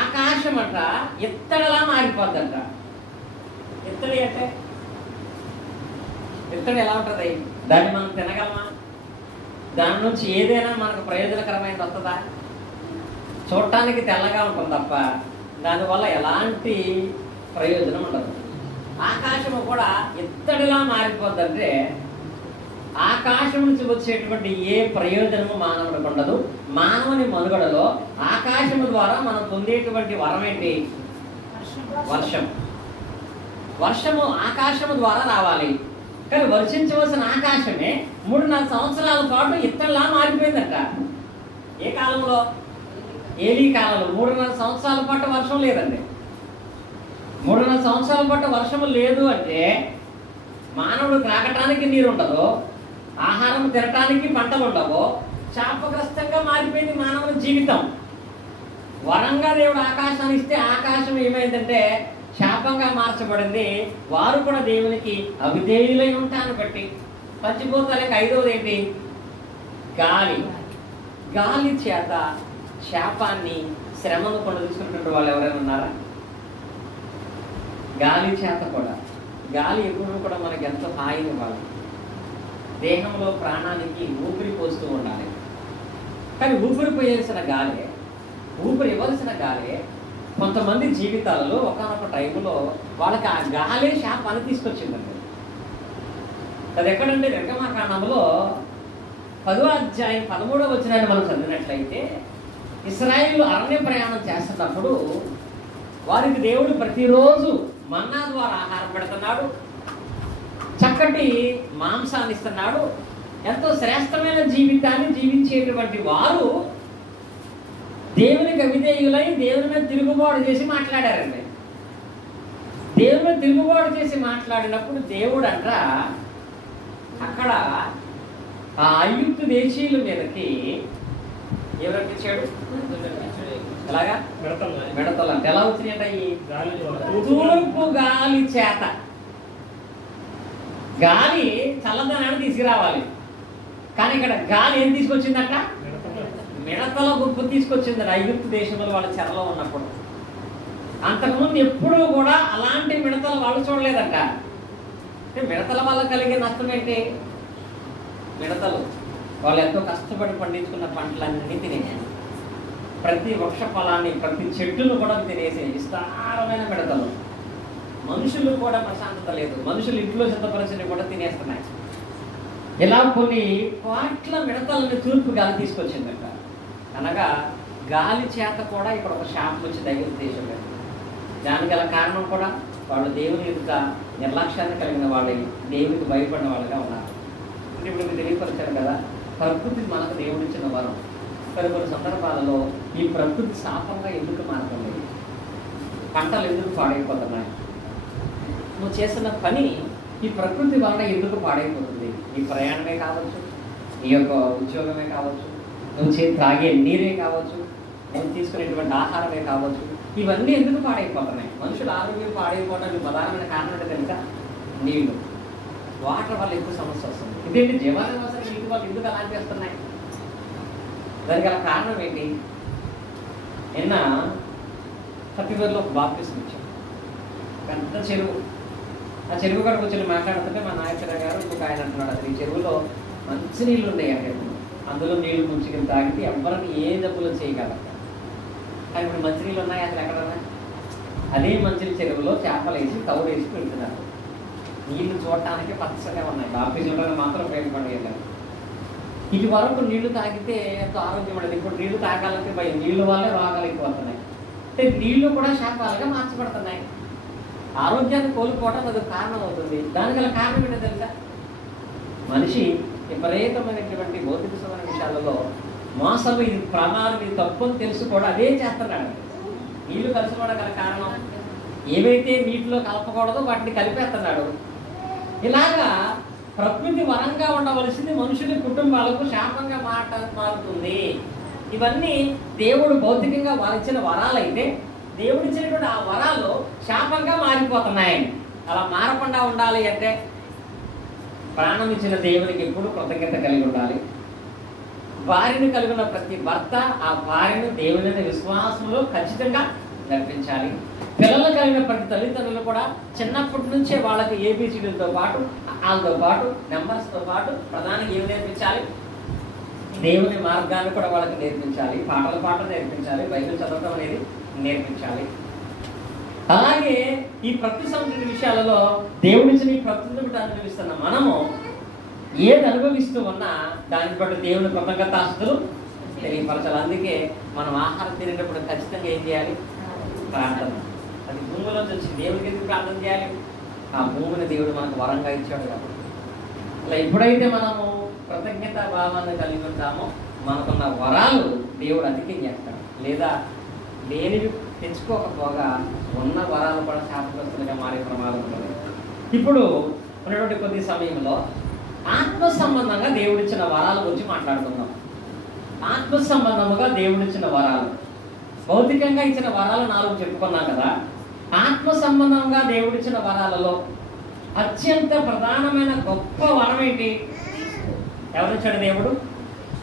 ఆకాశం అంట ఎత్తడిలా మారిపోద్దంట. ఎత్తడి అంటే ఎత్తడి ఎలా ఉంటుంది? దాన్ని మనం తినగలమా? దాని నుంచి ఏదైనా మనకు ప్రయోజనకరమైనది వస్తుందా? చూడటానికి తెల్లగా ఉంటుంది తప్ప దానివల్ల ఎలాంటి ప్రయోజనం ఉండదు. ఆకాశము కూడా ఎత్తడిలా మారిపోద్దంటే ఆకాశం నుంచి వచ్చేటువంటి ఏ ప్రయోజనము మానవుడికి ఉండదు. మానవుని మనుగడలో ఆకాశము ద్వారా మనం పొందేటువంటి వరం ఏంటి? వర్షం. వర్షము ఆకాశము ద్వారా రావాలి. కానీ వర్షించవలసిన ఆకాశమే 3.5 సంవత్సరాల పాటు ఇత్తడిలా మారిపోయిందట. ఏ కాలంలో? ఏలీ కాలంలో 3.5 సంవత్సరాల పాటు వర్షం లేదండి. 3.5 సంవత్సరాల పాటు వర్షము లేదు అంటే మానవుడు త్రాగటానికి నీరు ఉండదు, ఆహారం తినటానికి పంటలు ఉండవు. శాపగ్రస్తంగా మారిపోయింది మానవుని జీవితం. వరంగా దేవుడు ఆకాశాన్ని ఇస్తే ఆకాశం ఏమైందంటే శాపంగా మార్చబడింది. వారు కూడా దేవునికి అవిధేయులై ఉంటాను బట్టి. పంచిపోతాలకి 5వది ఏంటి? గాలి గాలి చేత శాపాన్ని శ్రమను కొని తీసుకున్నటువంటి వాళ్ళు ఎవరైనా ఉన్నారా? గాలి చేత కూడా, గాలి ఎప్పుడు కూడా మనకి ఎంతో హాయినివ్వాలి, దేహంలో ప్రాణానికి ఊపిరి పోస్తూ ఉండాలి. కానీ ఊపిరి పోయాల్సిన గాలే, ఊపిరి ఇవ్వాల్సిన గాలే కొంతమంది జీవితాలలో ఒకనొక టైంలో వాళ్ళకి ఆ గాలే శాపాన్ని తీసుకొచ్చిందండి. అది ఎక్కడంటే నిర్గమాకాండంలో 10వ అధ్యాయం 13వ వచనాన్ని మనం చదివినట్లయితే, ఇశ్రాయేలు అరణ్య ప్రయాణం చేస్తున్నప్పుడు వారికి దేవుడు ప్రతిరోజు మన్నా ద్వారా ఆహారం పెడుతున్నాడు, చక్కటి మాంసాన్ని ఇస్తున్నాడు. ఎంతో శ్రేష్టమైన జీవితాన్ని జీవించేటువంటి వారు దేవునికి అవిధేయులై దేవుని మీద తిరుగుబాటు చేసి మాట్లాడారండి. దేవుని మీద తిరుగుబాటు చేసి మాట్లాడినప్పుడు దేవుడు అంటారా అక్కడ ఆ ఐగుప్తు దేశీయుల మీదకి ఎవరు రప్పించాడు? ఎలాగా? మిడతలు. అంటే ఎలా వచ్చినాయంట? ఈ తూర్పు గాలి చేత. గాలి చల్లదనాన్ని తీసుకురావాలి, కానీ ఇక్కడ గాలి ఏం తీసుకొచ్చిందట? మిడతల గుంపు తీసుకొచ్చింది ఐగుప్తు దేశంలో వాళ్ళ చెరలో ఉన్నప్పుడు. అంతకుముందు ఎప్పుడూ కూడా అలాంటి మిడతలు వాళ్ళు చూడలేదంట. అంటే మిడతల వల్ల కలిగే నష్టం ఏంటి? మిడతలు వాళ్ళు ఎంతో కష్టపడి పండించుకున్న పంటలన్నీ తినేసి, ప్రతి వృక్ష ఫలాన్ని, ప్రతి చెట్టును కూడా తినేసి విస్తారమైన మిడతలు. మనుషులు కూడా ప్రశాంతత లేదు, మనుషులు ఇంట్లో సిద్ధపరిచినవి కూడా తినేస్తున్నాయి. ఇలా కొన్ని కోట్ల మిడతలని తూర్పు గాలి తీసుకొచ్చిందట. అనగా గాలి చేత కూడా ఇక్కడ ఒక శాపం వచ్చి ఐగుప్తు దేశంలో. దానికి గల కారణం కూడా వాళ్ళు దేవుని ఎదుట నిర్లక్ష్యాన్ని కలిగిన వాళ్ళే, దేవునికి భయపడిన వాళ్ళుగా ఉన్నారు. అంటే ఇప్పుడు మీకు తెలియపరిచారు కదా, ప్రకృతి మనకు దేవుడిచ్చిన వరం. కొన్ని సందర్భాలలో ఈ ప్రకృతి శాపంగా ఎందుకు మారుతుంది? పంటలు ఎందుకు పాడైపోతున్నాయి? నువ్వు చేస్తున్న పని ఈ ప్రకృతి వలన ఎందుకు పాడైపోతుంది? నీ ప్రయాణమే కావచ్చు, నీ యొక్క ఉద్యోగమే కావచ్చు, నువ్వు తాగే నీరే కావచ్చు, నువ్వు తీసుకునేటువంటి ఆహారమే కావచ్చు, ఇవన్నీ ఎందుకు పాడైపోతున్నాయి? మనుషుల ఆరోగ్యం పాడైపోవడానికి ప్రధానమైన కారణం అంటే తెలుసా? నీళ్లు. వాటర్ వల్ల ఎక్కువ సమస్య వస్తుంది. ఇదేంటి జీవనావసరం నీటి వాళ్ళు ఎందుకు అలా చేస్తున్నాయి? దానికి గల కారణం ఏంటి? నిన్న సత్యవేరులో ఒక బాప్టిజం ఇచ్చాం, పెద్ద చెరువు. ఆ చెరువు కాడ కూర్చొని మాట్లాడుతుంటే మా నాయకుడు గారు ఇంకొక ఆయన అంటున్నాడు, అసలు ఈ చెరువులో మంచి నీళ్ళు ఉన్నాయి అంటే, అందులో నీళ్లు ముంచుకుని తాగితే ఎవరికి ఏ జబ్బులు చేయగలరు. కానీ ఇప్పుడు మంచినీళ్ళు ఉన్నాయి అసలు ఎక్కడన్నా? అదే మంచి చెరువులో చేపలు వేసి తౌడు వేసి పెడుతున్నారు. నీళ్లు చూడటానికి పచ్చగా ఉన్నాయి, బాప్టిజంలో మాత్రం ఉపయోగపడేది. ఇది వరకు నీళ్లు తాగితే ఎంతో ఆరోగ్యం ఉండదు. ఇప్పుడు నీళ్లు తాగాలంటే భయం, నీళ్లు వల్లే రోగాలు ఎక్కువ వస్తున్నాయి. అంటే నీళ్లు కూడా శాపాలుగా మార్చబడుతున్నాయి. ఆరోగ్యాన్ని కోల్పోవడం అది కారణం అవుతుంది. దానికి గల కారణం ఏంటో తెలుసా? మనిషి విపరీతమైనటువంటి భౌతిక సంబంధ విషయాలలో మోసం, ఇది ప్రమాదం, ఇది తప్పు అని తెలుసు కూడా అదే చేస్తున్నాడు. నీళ్లు కలుసుకోవడం గల కారణం ఏవైతే నీటిలో కలపకూడదో వాటిని కలిపేస్తున్నాడు. ఇలాగా ప్రకృతి వరంగా ఉండవలసింది మనుషుల కుటుంబాలకు శాపంగా మారుతుంది. ఇవన్నీ దేవుడు భౌతికంగా వారిచ్చిన వరాలైతే దేవుడిచ్చినటువంటి ఆ వరాలు శాపంగా మారిపోతున్నాయి. అలా మారకుండా ఉండాలి అంటే ప్రాణం ఇచ్చిన దేవునికి ఎప్పుడు కృతజ్ఞత కలిగి ఉండాలి. భార్యను కలిగిన ప్రతి భర్త ఆ భార్యను దేవుని విశ్వాసంలో ఖచ్చితంగా నడిపించాలి. పిల్లలు కలిగిన ప్రతి తల్లిదండ్రులు కూడా చిన్నప్పటి నుంచే వాళ్ళకి ఏబిసిడీలతో పాటు, వాళ్ళతో పాటు, నెంబర్స్తో పాటు ప్రధానంగా ఏమి నేర్పించాలి? దేవుని మార్గాన్ని కూడా వాళ్ళకి నేర్పించాలి. పాటలు నేర్పించాలి, బైబిల్ చదవడం అనేది నేర్పించాలి. అలాగే ఈ ప్రకృతి సంబంధించిన విషయాలలో దేవుడిచ్చిన ఈ ప్రకృతిని అనుభవిస్తున్న మనము ఏది అనుభవిస్తూ ఉన్నా దాన్ని బట్టి దేవుని కృతజ్ఞతాస్తుతులు తెలియపరచాలి. అందుకే మనం ఆహారం తినేటప్పుడు ఖచ్చితంగా ఏం చేయాలి? ప్రార్థన. అది భూమిలోంచి వచ్చి దేవుడికి ఎందుకు ప్రార్థన చేయాలి? ఆ భూమిని దేవుడు మనకు వరంగా ఇచ్చాడు కాబట్టి. అలా ఎప్పుడైతే మనము కృతజ్ఞత భావాన్ని కలిగి ఉంటామో మనకున్న వరాలు దేవుడు అధికం చేస్తాడు. లేదా లేనివి తెచ్చుకోకపోగా ఉన్న వరాలు కూడా శాపగ్రస్తులుగా మారే ప్రమాదం ఉంటుంది. ఇప్పుడు ఉన్నటువంటి కొద్ది సమయంలో ఆత్మ సంబంధంగా దేవుడిచ్చిన వరాల గురించి మాట్లాడుకుందాం. ఆత్మ సంబంధముగా దేవుడిచ్చిన వరాలు, భౌతికంగా ఇచ్చిన వరాలు 4 చెప్పుకున్నాం కదా. ఆత్మ సంబంధంగా దేవుడిచ్చిన వరాలలో అత్యంత ప్రధానమైన గొప్ప వరం ఏంటి? ఎవరిచ్చాడు దేవుడు?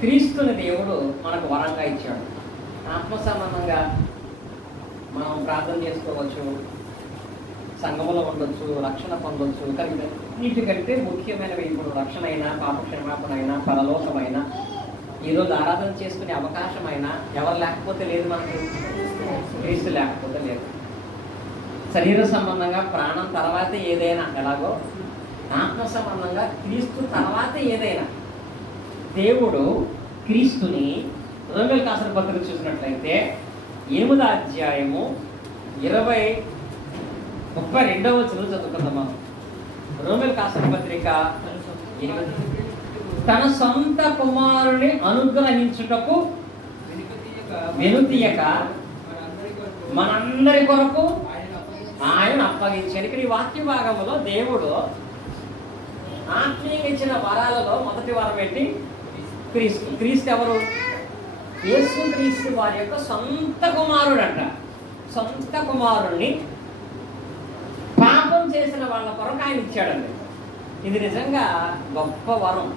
క్రీస్తుని దేవుడు మనకు వరంగా ఇచ్చాడు. ఆత్మ సంబంధంగా మనం ప్రార్థన చేసుకోవచ్చు, సంఘములో ఉండొచ్చు, రక్షణ పొందొచ్చు. కానీ వీటికంటే ముఖ్యమైనవి ఇప్పుడు రక్షణ అయినా, పాప క్షమాపణ అయినా, పరలోకమైనా, ఈరోజు ఆరాధన చేసుకునే అవకాశం అయినా ఎవరు లేకపోతే లేదు, మనకి క్రీస్తు లేకపోతే లేదు. శరీర సంబంధంగా ప్రాణం తర్వాతే ఏదైనా, ఎలాగో ఆత్మ సంబంధంగా క్రీస్తు తర్వాతే ఏదైనా. దేవుడు క్రీస్తుని రోమీయులకు రాసిన పత్రిక చూసినట్లయితే 8వ అధ్యాయము 32వ వచనం చదువుకుందామా. రోమీయులకు రాసిన పత్రిక 8. తన సొంత కుమారుని అనుగ్రహించుటకు వెనుతీయక మనందరి కొరకు ఆయన అప్పగించాడు. ఇక్కడ ఈ వాక్య భాగంలో దేవుడు ఆత్మీయంగా ఇచ్చిన వరాలలో మొదటి వరం ఏంటి? క్రీస్తు. క్రీస్తు ఎవరు? యేసు క్రీస్తు వారి యొక్క సొంత కుమారుడు అంట. సొంత కుమారుణ్ణి పాపం చేసిన వాళ్ళ కొరకు ఆయన ఇచ్చాడండి. ఇది నిజంగా గొప్ప వరం.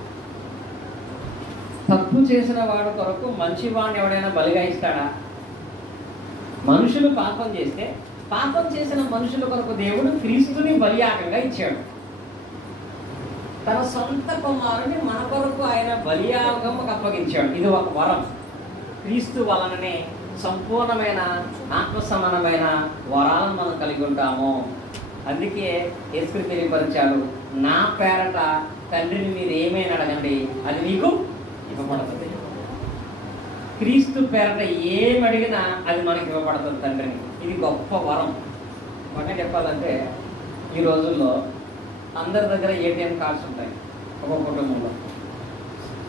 తప్పు చేసిన వాడి కొరకు మంచి వాడిని ఎవడైనా బలిగా ఇస్తాడా? మనుషులు పాపం చేస్తే పాపం చేసిన మనుషుల కొరకు దేవుడు క్రీస్తుని బలియాగంగా ఇచ్చాడు. తన సొంత కుమారుని మన కొరకు ఆయన బలియాగం అప్పగించాడు. ఇది ఒక వరం. క్రీస్తు వలననే సంపూర్ణమైన ఆత్మ సమానమైన వరాలను మనం కలిగి ఉంటాము. అందుకే యేసు తెలియపరిచాడు, నా పేరట తండ్రిని మీరు ఏమైనా అడగండి, అది మీకు ఇవ్వబడుతుంది. క్రీస్తు పేరట ఏమి అడిగినా అది మనకి ఇవ్వబడుతుంది తండ్రిని. ఇది గొప్ప వరం. అంటే చెప్పాలంటే ఈ రోజుల్లో అందరి దగ్గర ఏటీఎం కార్డ్స్ ఉంటాయి ఒక కుటుంబంలో.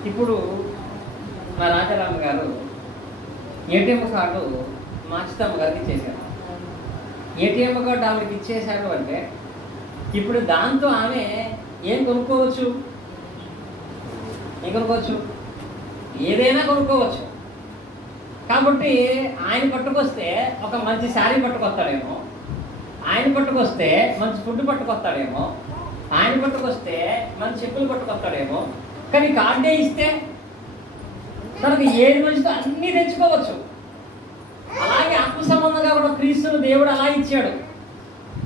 ఇప్పుడు మా రాజారామ గారు ఏటీఎం కార్డు మా అచ్చితమ్మ గారికి ఇచ్చేశారు. ఏటీఎం కార్డు ఆవిడకి ఇచ్చేశాడు అంటే ఇప్పుడు దాంతో ఆమె ఏం కొనుక్కోవచ్చు? ఏం కొనుక్కోవచ్చు? ఏదైనా కొనుక్కోవచ్చు. కాబట్టి ఆయన పట్టుకొస్తే ఒక మంచి శారీ పట్టుకొస్తాడేమో, ఆయన పట్టుకొస్తే మంచి ఫుడ్ పట్టుకొస్తాడేమో, ఆయన పట్టుకొస్తే మంచి చెప్పులు పట్టుకొస్తాడేమో. కానీ కార్డే ఇస్తే తనకు ఏది మంచిదో అన్నీ తెచ్చుకోవచ్చు. అలాగే ఆత్మ సంబంధంగా కూడా క్రీస్తును దేవుడు అలా ఇచ్చాడు.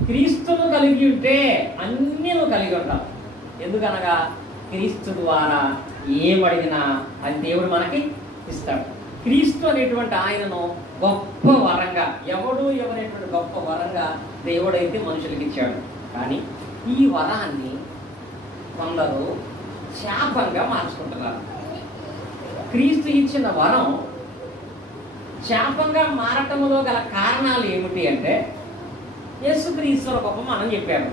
క్రీస్తును కలిగి ఉంటే అన్నీ నువ్వు కలిగి ఉంటావు. ఎందుకనగా క్రీస్తు ద్వారా ఏమడిగినా అది దేవుడు మనకి ఇస్తాడు. క్రీస్తు అనేటువంటి ఆయనను గొప్ప వరంగా, ఎవడు ఎవరైనటువంటి గొప్ప వరంగా దేవుడైతే మనుషులకి ఇచ్చాడు. కానీ ఈ వరాన్ని కొందరు శాపంగా మార్చుకుంటున్నారు. క్రీస్తు ఇచ్చిన వరం శాపంగా మారటంలో గల కారణాలు ఏమిటి అంటే, యేసుక్రీస్తు గొప్ప మనం చెప్పాము.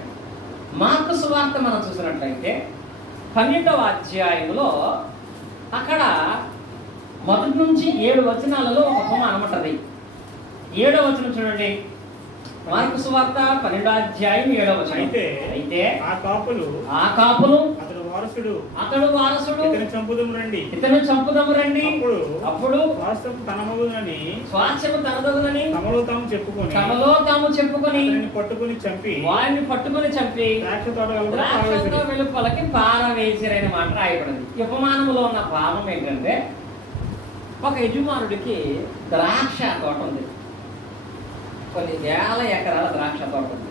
మార్కు సువార్త మనం చూసినట్లయితే 12వ అధ్యాయంలో అక్కడ 1 నుంచి 7 వచనాలలో ఒక ఉపమానం ఉంటుంది. 7వ వచనం చూడండి. మార్కు సువార్త 12వ అధ్యాయం 7వ వచనం. అయితే ఆ కాపులు అతడు వారసుడు ఇతను చంపుదము రండి. అప్పుడు స్వాస్థ్యము తనదగునని తమలో తాము చెప్పుకొని వారిని పట్టుకొని చంపి ద్రాక్ష వెలుపలకి పారవేసిరైన మాట రాయబడింది. ఉపమానములో ఉన్న భావం ఏంటంటే, ఒక యజమానుడికి ద్రాక్ష తోట ఉంది. కొన్ని వేల ఎకరాల ద్రాక్ష తోట ఉంది.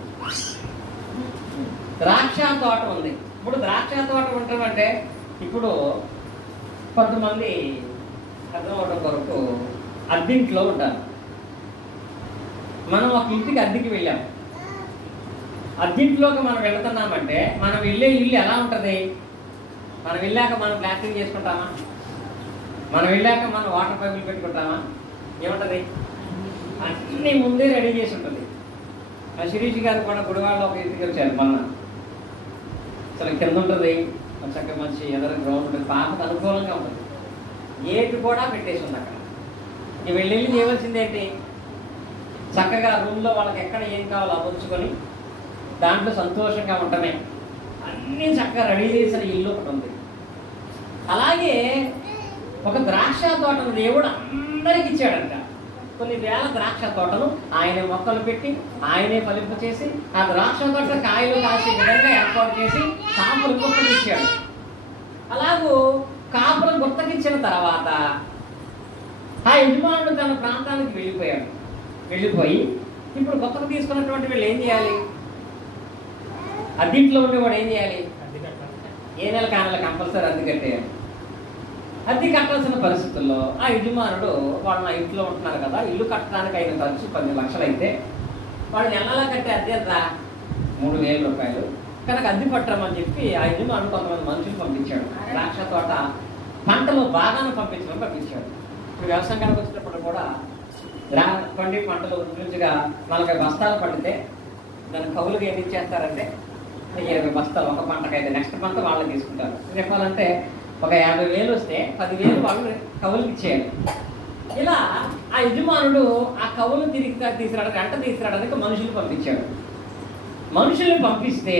ద్రాక్ష తోట ఉంది. ఇప్పుడు ద్రాక్ష తోట ఉంటామంటే ఇప్పుడు కొంతమంది అర్థం అవడం కొరకు అద్దెంట్లో ఉంటారు. మనం ఒక ఇంటికి అద్దెకి వెళ్ళాం. అద్దెంట్లోకి మనం వెళుతున్నామంటే మనం వెళ్ళే ఇల్లు ఎలా ఉంటుంది? మనం వెళ్ళాక మనం ప్లాస్టింగ్ చేసుకుంటామా? మనం వెళ్ళాక మనం వాటర్ పైపులు పెట్టుకుంటామా? ఏముంటుంది? అన్నీ ముందే రెడీ చేసి ఉంటుంది. శిరీష్ గారు కూడా గుడివాడలో ఒక ఇంటికి వచ్చారు మొన్న. అసలు కింద ఉంటుంది చక్కగా మంచి ఎదురు గ్రౌండ్ ఉంటుంది, పాపకు అనుకూలంగా ఉంటుంది. గేట్ కూడా పెట్టేసి ఉంది అక్కడ. ఇక వెళ్ళి చేయవలసిందేంటి? చక్కగా రూమ్లో వాళ్ళకి ఎక్కడ ఏం కావాలో అమర్చుకొని దాంట్లో సంతోషంగా ఉండటమే. అన్నీ చక్కగా రెడీ చేసిన ఇల్లు ఒకటి ఉంది. అలాగే ఒక ద్రాక్ష తోటను దేవుడు అందరికి ఇచ్చాడంట. కొన్ని వేల ద్రాక్ష తోటలు ఆయన మొక్కలు పెట్టి ఆయనే ఫలింపు చేసి ఆ ద్రాక్ష తోట కాయలు కాసే విధంగా ఏర్పాటు చేసి కాపులు కుక్కలు ఇచ్చాడు. అలాగూ కాపురం గుర్తకిచ్చిన తర్వాత ఆ యజమానుడు తన ప్రాంతానికి వెళ్ళిపోయి ఇప్పుడు కొత్తగా తీసుకున్నటువంటి వీళ్ళు ఏం చేయాలి? అద్దెంట్లో ఉండేవాడు ఏం చేయాలి? ఏ నెల కానెల కంపల్సరీ అద్దె కట్టేయాలి. అద్దె కట్టాల్సిన పరిస్థితుల్లో ఆ యజమానుడు వాళ్ళు నా ఇంట్లో ఉంటున్నారు కదా, ఇల్లు కట్టడానికి అయిన ఖర్చు 10 లక్షలు అయితే వాళ్ళు నెలలా కట్టే అద్దె ఎంత? 3,000 రూపాయలు. కనుక అద్దె పట్టమని చెప్పి ఆ యజమానుడు కొంతమంది మనుషులు పంపించాడు. ద్రాక్ష తోట పంటలో బాగాను పంపించాడు. ఇప్పుడు వ్యవసాయానికి వచ్చినప్పుడు కూడా పండి పంటలు నుంచిగా 40 బస్తాలు పండితే దాని కవులుగా ఏం ఇచ్చేస్తారంటే 20 బస్తాలు ఒక పంటకైతే నెక్స్ట్ పంట వాళ్ళు తీసుకుంటారు. చెప్పాలంటే ఒక 50,000 వస్తే 10,000 వాళ్ళు కవులకు ఇచ్చేయాలి. ఇలా ఆ యజమానుడు ఆ కవులు తీసుకురావడానికి మనుషులు పంపించాడు. మనుషుల్ని పంపిస్తే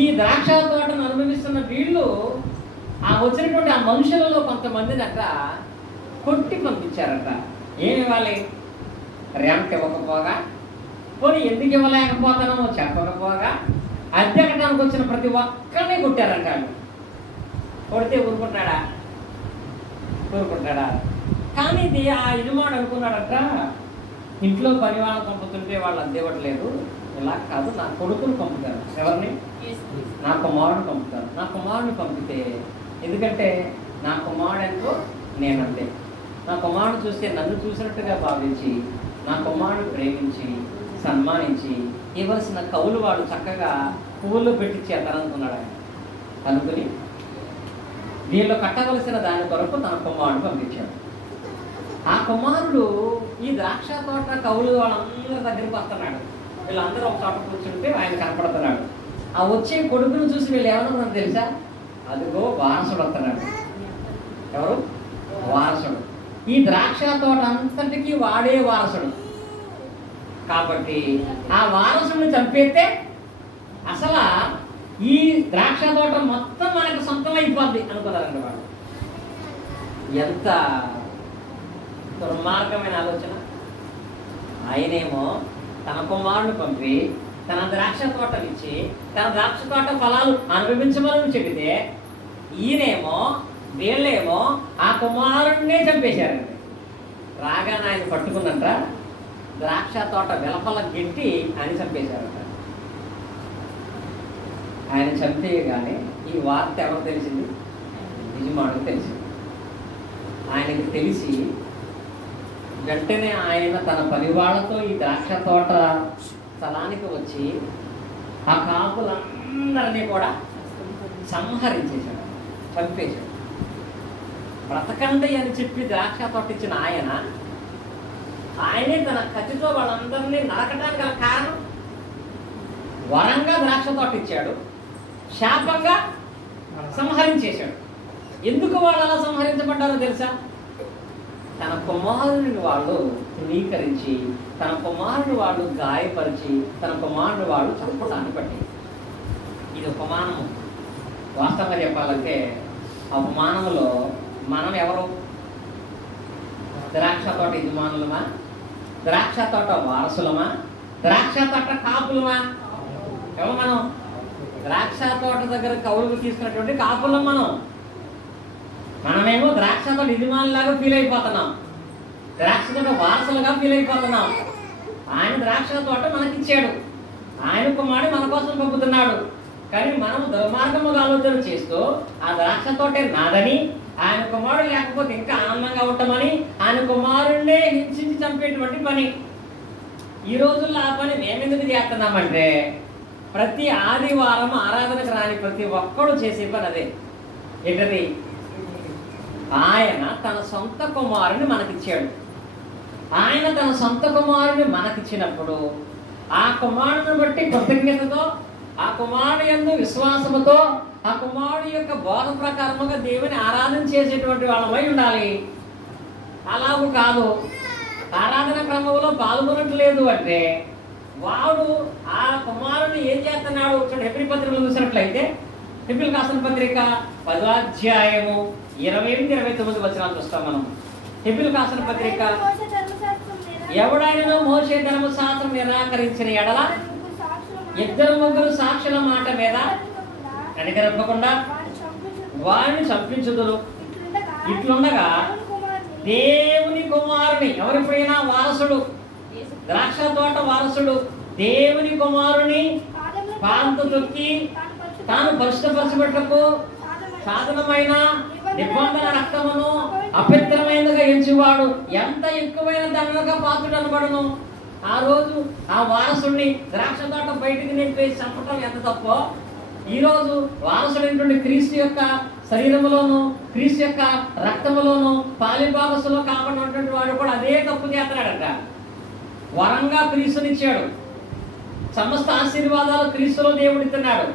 ఈ ద్రాక్ష తోటను అనుభవిస్తున్న వీళ్ళు ఆ వచ్చినటువంటి ఆ మనుషులలో కొంతమందిని అట్ట కొట్టి పంపించారట. ఏమి ఇవ్వాలి? రెంట్ ఇవ్వకపోగా, పోనీ ఎందుకు ఇవ్వలేకపోతానో చెప్పకపోగా అద్దె కట్టడానికి వచ్చిన ప్రతి ఒక్కరిని కొట్టారంట. కొడితే ఊరుకుంటాడా? కానీ ఇది ఆ యజమానుడు అనుకున్నాడట, ఇంట్లో పని వాళ్ళని పంపుతుంటే వాళ్ళు అద్దె ఇవ్వట్లేదు, ఇలా కాదు, నా కొడుకును పంపుతాను. ఎవరిని? నా కుమారుని పంపుతాను. నా కుమారుని పంపితే, ఎందుకంటే నా కుమారుడు ఎంతో నేనంతే, నా కుమారుడు చూస్తే నన్ను చూసినట్టుగా భావించి నా కుమారుడు ప్రేమించి సన్మానించి ఇవ్వాల్సిన కవులు వాడు చక్కగా పువ్వుల్లో పెట్టించేస్తారనుకున్నాడు ఆయన. అనుకుని వీళ్ళు కట్టవలసిన దాని కొరకు తన కుమారుడు పంపించాడు. ఆ కుమారుడు ఈ ద్రాక్ష తోట కవులు వాళ్ళందరి దగ్గరికి వస్తున్నాడు. వీళ్ళందరూ ఒక చోట కూర్చుంటే ఆయన కనపడుతున్నాడు. ఆ వచ్చే కొడుకును చూసి వీళ్ళు ఏమన్నా తెలుసా? అదిగో వారసుడు వస్తున్నాడు. ఎవరు? వారసుడు. ఈ ద్రాక్ష తోట అంతటికీ వాడే వారసుడు కాబట్టి ఆ వారసుడిని చంపేస్తే అసలు ఈ ద్రాక్ష తోట మొత్తం మనకు సొంతం అయిపోద్ది అనుకున్నారండి వాళ్ళు. ఎంత దుర్మార్గమైన ఆలోచన! ఆయనేమో తన కుమారుని పంపి తన ద్రాక్ష తోటలు ఇచ్చి తన ద్రాక్ష తోట ఫలాలు అనుభవించమని చెబితే ఈయనేమో వీళ్ళేమో ఆ కుమారుడినే చంపేశారండి. రాగానే ఆయన పట్టుకున్నట్ట ద్రాక్ష తోట వెలపల గెట్టి ఆయన చంపేశారట. ఆయన చంపేయగానే ఈ వార్త ఎవరు తెలిసింది? యజమానుడికి తెలిసింది. ఆయనకి తెలిసి వెంటనే ఆయన తన పనివాళ్లతో ఈ ద్రాక్ష తోట స్థలానికి వచ్చి ఆ కాపులందరినీ కూడా సంహరించేశాడు, చంపేశాడు. బ్రతకండి అని చెప్పి ద్రాక్ష తోట ఇచ్చిన ఆయనే తన కత్తితో వాళ్ళందరినీ నరకడానికి గల కారణం వరంగా ద్రాక్ష తోట ఇచ్చాడు, శాపంగా సంహరించేశాడు. ఎందుకు వాళ్ళు అలా సంహరించబడ్డారో తెలుసా? తన కుమారుని వాళ్ళు తృణీకరించి తన కుమారుని వాళ్ళు గాయపరిచి తన కుమారుని వాళ్ళు చంపడానికి పట్టి. ఇది ఉపమానము. వాస్తవంగా చెప్పాలంటే ఆ ఉపమానంలో మనం ఎవరు? ద్రాక్ష తోట యజమానులమా? ద్రాక్ష తోట వారసులమా? ద్రాక్ష తోట కాపులమా? ఎవరు మనం? ద్రాక్ష తోట దగ్గర కౌలుకు తీసుకున్నటువంటి కాపులం మనమేమో ద్రాక్ష తోట యజమానులాగా ఫీల్ అయిపోతున్నాం, ద్రాక్ష తోట వారసులుగా ఫీల్ అయిపోతున్నాం. ఆయన ద్రాక్ష తోట మనకిచ్చాడు, ఆయన కుమారుడు మన కోసం పంపుతున్నాడు. కానీ మనం దుర్మార్గముగా ఆలోచన చేస్తూ ఆ ద్రాక్ష తోటే నాదని, ఆయన కుమారుడు లేకపోతే ఇంకా ఆనందంగా ఉంటామని ఆయన కుమారుడినే హింసించి చంపేటువంటి పని. ఈ రోజుల్లో ఆ పని మేమెందుకు చేస్తున్నామంటే ప్రతి ఆదివారం ఆరాధనకు రాని ప్రతి ఒక్కడు చేసే పని అదే. ఏంటది? ఆయన తన సొంత కుమారుని మనకిచ్చాడు. ఆయన తన సొంత కుమారుని మనకిచ్చినప్పుడు ఆ కుమారుని బట్టి కృతజ్ఞతతో, ఆ కుమారుడు యందు విశ్వాసముతో, ఆ కుమారుడు యొక్క బోధ ప్రకారముగా దేవుని ఆరాధన చేసేటువంటి వాళ్ళమై ఉండాలి. అలాగూ కాదు, ఆరాధన క్రమంలో పాల్గొనట్లేదు అంటే వాడు ఆ కుమారుని ఏం చేస్తున్నాడు? చూడండి, హెబ్రీ పత్రికలు చూసినట్లయితే హెబ్రీయులకు రాసిన పత్రిక 10వ అధ్యాయము 28-29 వచనాలు చూస్తాం మనం. హెబ్రీయులకు రాసిన పత్రిక, ఎవడైనా మోషే ధర్మశాస్త్రం నిరాకరించిన ఎడల 2-3 సాక్షుల మాట మీద కనికరప్పకుండా వారిని చంపించుదురు. ఇట్లుండగా దేవుని కుమారుని, ఎవరిపైనా వారసుడు, ద్రాక్ష తోట వారసుడు దేవుని కుమారుని పాదంతో తొక్కి తాను పరిశుద్ధపరచబట్టుకు సాధనమైన నిబంధన రక్తమును అపవిత్రమైనదిగా ఎంచువాడు ఎంత ఎక్కువైన దండనగా పాత్రుడు అనబడును. ఆ రోజు ఆ వారసుడిని ద్రాక్ష తోట బయటికి నెట్టేసి చంపటం ఎంత తప్పో, ఈరోజు వారసుడైనటువంటి క్రీస్తు యొక్క శరీరములోను క్రీస్తు యొక్క రక్తములోను పాలిభాగస్సులో కాబడినటువంటి వాడు కూడా అదే తప్పు చేస్తున్నాడట. వరంగా క్రీస్తునిచ్చాడు, సమస్త ఆశీర్వాదాలు క్రీస్తులో దేవుడు ఇస్తున్నాడు.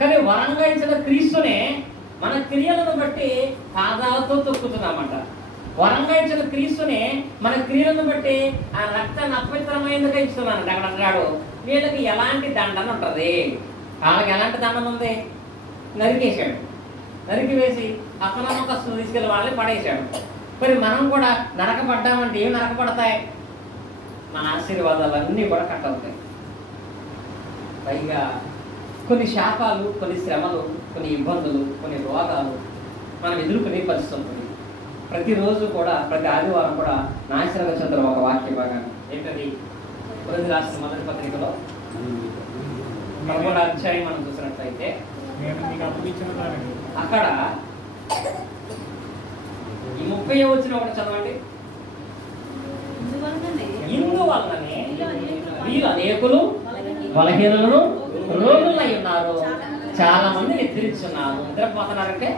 కానీ వరంగా ఇచ్చిన క్రీస్తునే మన క్రియలను బట్టి పాదాలతో తొక్కుతున్నామంట. వరంగా ఇచ్చిన క్రీస్తునే మన క్రియలను బట్టి ఆ రక్తాన్ని అపవిత్రమైనదిగా ఇస్తున్నానంట. అక్కడ అంటాడు, వీళ్ళకి ఎలాంటి దండన ఉంటుంది, వాళ్ళకి ఎలాంటి దండన ఉంది, నరికేశాడు. నరికి వేసి అపనమ్మకస్తులు తీసుకెళ్ళి వాళ్ళని పడేశాడు. మరి మనం కూడా నరకపడ్డామంటే ఏమి నరకపడతాయి? మన ఆశీర్వాదాలన్నీ కూడా కట్ అవుతాయి. పైగా కొన్ని శాపాలు, కొన్ని శ్రమలు, కొన్ని ఇబ్బందులు, కొన్ని రోగాలు మనం ఎదుర్కొనే పరిస్థితి ఉంటుంది. ప్రతిరోజు కూడా, ప్రతి ఆదివారం కూడా నాశనగా చంద్ర ఒక వాక్య భాగాన్ని ఏంటది? కొరింథీ రాసిన మొదటి పత్రికలో 11వ అధ్యాయం మనం చూసినట్లయితే అక్కడ ఈ 30వ వచనం ఒకటి చదవండి. ఇందువలననే వీరు అనేకులు బలహీనులను రోగులై ఉన్నారు, చాలా మంది నిద్రించున్నారు. నిద్రపోతున్నారంటే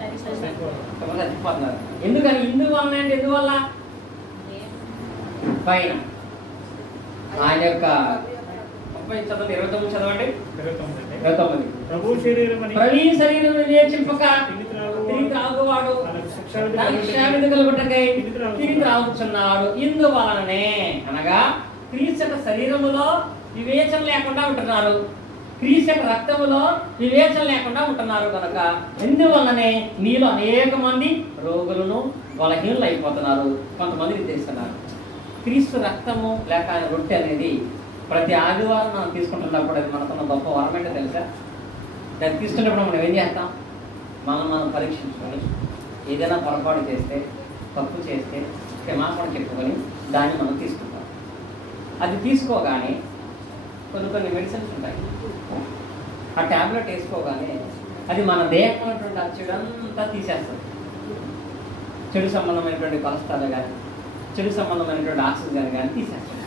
చచ్చిపోతున్నారు. ఎందుకని? ఇందువలన అంటే ఎందువల్ల? పైన ఆయన యొక్క 29 చదవండి. 29 ప్రభు శరీరం వివేచింపక తిరిగి త్రాగువాడు శిక్షావిధి కలుగుటకై తిరిగి త్రాగుచున్నాడు. ఇందువలననే అనగా క్రీస్తు శరీరములో వివేచన లేకుండా ఉంటున్నారు, క్రీస్తు రక్తములో వివేచన లేకుండా ఉంటున్నారు కనుక ఇందువల్లనే మీలో అనేక మంది రోగులను బలహీనులు అయిపోతున్నారు, కొంతమంది నిద్రిస్తున్నారు. క్రీస్తు రక్తము లేక ఆయన రొట్టె అనేది ప్రతి ఆదివారం మనం తీసుకుంటున్నప్పుడు అది మనకున్న గొప్ప వరం ఏంటో తెలుసా? దాన్ని తీసుకున్నప్పుడు మనం ఏం చేస్తాం? మనం పరీక్షించుకొని ఏదైనా పొరపాటు చేస్తే, తప్పు చేస్తే క్షమాపణ చెప్పుకొని దాన్ని మనం తీసుకుంటాం. అది తీసుకోగానే కొన్ని మెడిసిన్స్ ఉంటాయి. ఆ ట్యాబ్లెట్ వేసుకోగానే అది మన దేహంలో ఉన్నటువంటి ఆ చెడంతా తీసేస్తుంది. చెడు సంబంధమైనటువంటి కొలెస్ట్రాల్ కానీ, చెడు సంబంధమైనటువంటి ఆక్సిజన్ కానీ తీసేస్తుంది.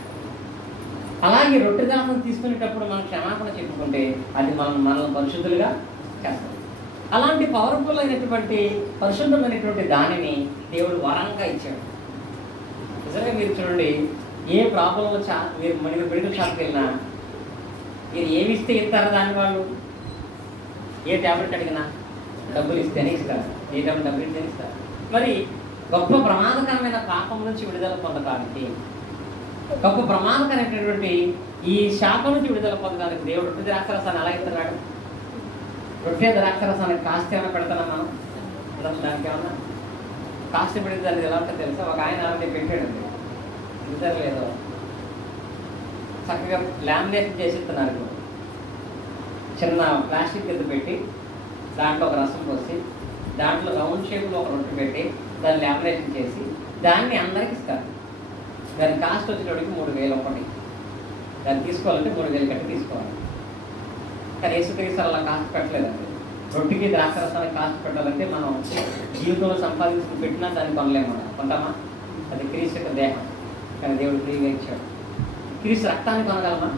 అలాగే రొట్టె దానం తీసుకునేటప్పుడు మనం క్షమాపణ చెప్పుకుంటే అది మనల్ని పరిశుద్ధులుగా చేస్తుంది. అలాంటి పవర్ఫుల్ అయినటువంటి పరిశుద్ధమైనటువంటి దానిని దేవుడు వరంగా ఇచ్చాడు. నిజంగా మీరు చూడండి, ఏ ప్రాబ్లంలో మీరు మెడికల్ షాప్కి వెళ్ళినా మీరు ఏమి ఇస్తే ఇస్తారో దాన్ని వాళ్ళు, ఏ ట్యాబ్లెట్ అడిగినా డబ్బులు ఇస్తేనే ఇస్తారు, ఏ ట్యాబ్లెట్ డబ్బులు ఇస్తేనే ఇస్తారు. మరి గొప్ప ప్రమాదకరమైన పాపం నుంచి విడుదల పొందడానికి, గొప్ప ప్రమాదకరమైనటువంటి ఈ శాపం నుంచి విడుదల పొందడానికి దేవుడు రొట్టె ద్రాక్షరసాన్ని ఎలా ఇస్తున్నాడు? రొట్టె ద్రాక్షరసాన్ని కాస్త ఏమైనా పెడతానా మనం? దానికి ఏమన్నా కాస్త పెడితే దానికి ఎలా ఉంటుందో తెలుసా? ఒక ఆయన అలాంటి పెట్టాడండి, ఇద్దరు లేదో చక్కగా లామినేషన్ చేసి ఇస్తున్నారు. చిన్న ప్లాస్టిక్ ఎత్తు పెట్టి దాంట్లో ఒక రసం పోసి దాంట్లో రౌండ్ షేప్లో ఒక రొట్టె పెట్టి దాన్ని లామినేషన్ చేసి దాన్ని అందరికి ఇస్తారు. దాని కాస్ట్ వచ్చేటప్పటికి 3000 ఒకటి. దాన్ని తీసుకోవాలంటే 3000 కట్టి తీసుకోవాలి. కానీ యేసుక్రీస్తు అలా కాస్ట్ పెట్టలేదండి. రొట్టెకి ద్రాక్షరసానికి కాస్ట్ పెట్టాలంటే మనం జీవితంలో సంపాదించుకుని పెట్టినా దాన్ని కొనలేము. కొంటామా? అది క్రీస్తు యొక్క దేహం, కానీ దేవుడు ఫ్రీగా ఇచ్చాడు. క్రీస్తు రక్తాన్ని కొనగలమా?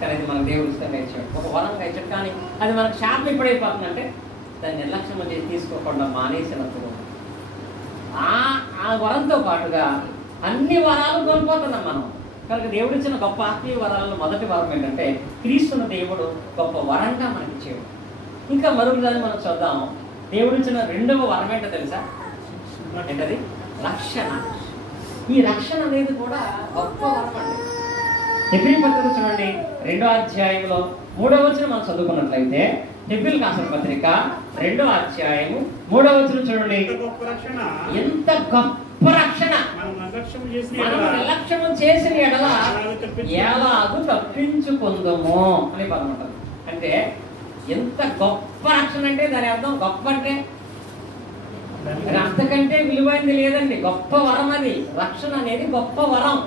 కానీ అది మన దేవుడు ఇష్టంగా ఇచ్చాడు, ఒక వరంగా ఇచ్చాడు. కానీ అది మనకు శాపం ఎప్పుడైపోతుందంటే దాన్ని నిర్లక్ష్యం చేసి తీసుకోకుండా మానేసినప్పుడు ఆ వరంతో పాటుగా అన్ని వరాలు కోల్పోతున్నాం మనం. కనుక దేవుడు ఇచ్చిన గొప్ప ఆత్మీయ వరాలలో మొదటి వరం ఏంటంటే క్రీస్తును దేవుడు గొప్ప వరంగా మనకి ఇచ్చాడు. ఇంకా మరొక దాన్ని మనం చూద్దాం. దేవుడు ఇచ్చిన రెండవ వరం ఏంటో తెలుసా? ఏంటది? రక్షణ. ఈ రక్షణ అనేది కూడా గొప్ప వరం అండి. హెబ్రీ పత్రిక చూడండి, 2వ అధ్యాయంలో 3వ వచనం మనం చదువుకున్నట్లయితే, హెబ్రీయులకు రాసిన పత్రిక 2వ అధ్యాయము 3వ వచనం చూడండి. ఎంత గొప్ప రక్షణ! మనం నిర్లక్ష్యం చేసిన ఎడల ఎలాగూ తప్పించుకుందాము అని పదం ఉంటుంది. అంటే ఎంత గొప్ప రక్షణ అంటే దాని అర్థం గొప్ప అంటే అంతకంటే విలువైంది లేదండి. గొప్ప వరం అది. రక్షణ అనేది గొప్ప వరం.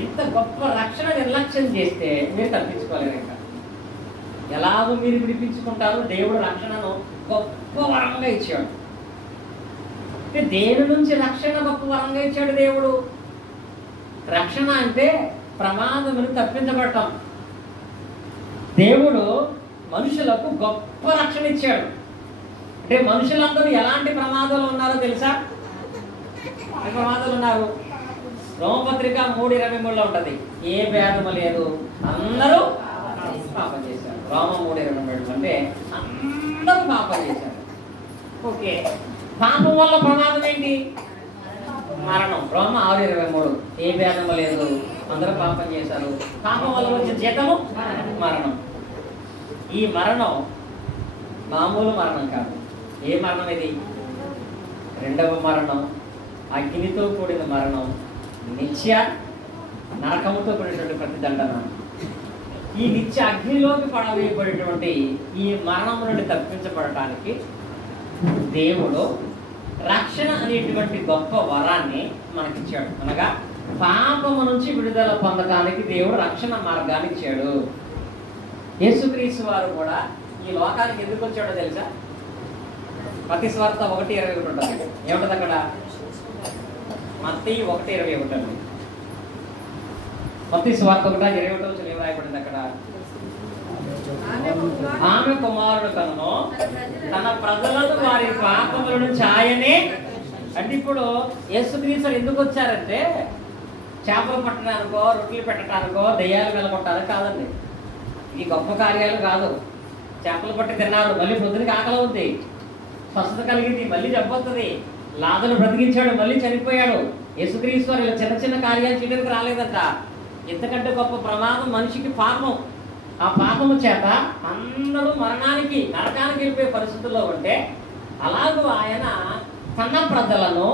ఇంత గొప్ప రక్షణ నిర్లక్ష్యం చేస్తే మీరు తప్పించుకోలేరు. ఇంకా ఎలాగో మీరు విడిపించుకుంటారు. దేవుడు రక్షణను గొప్ప వరంగా ఇచ్చాడు. అంటే దేని నుంచి రక్షణ గొప్ప వరంగా ఇచ్చాడు దేవుడు? రక్షణ అంటే ప్రమాదమును తప్పించబడటం. దేవుడు మనుషులకు గొప్ప రక్షణ ఇచ్చాడు. అంటే మనుషులందరూ ఎలాంటి ప్రమాదాలు ఉన్నారో తెలుసా? ప్రమాదాలు ఉన్నారు. రోమపత్రిక 3:23 ఉంటది. ఏ భేదము లేదు, అందరూ పాపం చేశారు. రోమ 3:23 అంటే అందరూ పాపం చేశారు. ఓకే, పాపం వల్ల ప్రమాదం ఏంటి? మరణం. రోమ 6:23 ఏ భేదము లేదు, అందరూ పాపం చేశారు, పాపం వల్ల వచ్చే జీతము మరణం. ఈ మరణం మామూలు మరణం కాదు. ఏ మరణం ఇది? రెండవ మరణం, అగ్నితో కూడిన మరణం, నిత్య నరకముతో కూడినటువంటి ప్రతిదండన. ఈ నిత్య అగ్నిలోకి పడవేయబడేటువంటి ఈ మరణం నుండి తప్పించబడటానికి దేవుడు రక్షణ అనేటువంటి గొప్ప వరాన్ని మనకిచ్చాడు. అనగా పాపము నుంచి విడుదల పొందడానికి దేవుడు రక్షణ మార్గాన్ని ఇచ్చాడు. యేసుక్రీస్తు వారు కూడా ఈ లోకానికి ఎందుకు వచ్చాడో తెలుసా? మత్తయి సువార్త 1:21 ఉంటుంది. ఏముంటుంది అక్కడ? మత్తయి 1:21. మత్తయి సువార్త 1:21 ఏం రాయబడింది అక్కడ? ఆమె కుమారుడు కనును తన ప్రజలను వారి పాపముల నుంచి ఆయనే. అంటే ఇప్పుడు యేసుక్రీస్తు ఎందుకు వచ్చారంటే చేపలు పట్టడానికో, రొట్టెలు పెట్టడానికో, దెయ్యాలు వెళ్ళగొట్టాలి కాదండి. ఈ గొప్ప కార్యాలు కాదు. చేపలు పట్టి తిన్నారు, మళ్ళీ పొద్దునకి ఆకలి అవుద్ది, స్వస్థత కలిగింది, మళ్ళీ జబ్బొస్తుంది. లాజరును బ్రతికించాడు, మళ్ళీ చనిపోయాడు. యేసుక్రీస్తు వారు ఇలా చిన్న చిన్న కార్యాలు చేయడానికి రాలేదంట. ఇంతకంటే గొప్ప ప్రమాదం మనిషికి పాపం. ఆ పాపము చేత అందరూ మరణానికి, నరకానికి వెళ్ళిపోయే పరిస్థితుల్లో ఉంటే, అలాగూ ఆయన తన ప్రజలను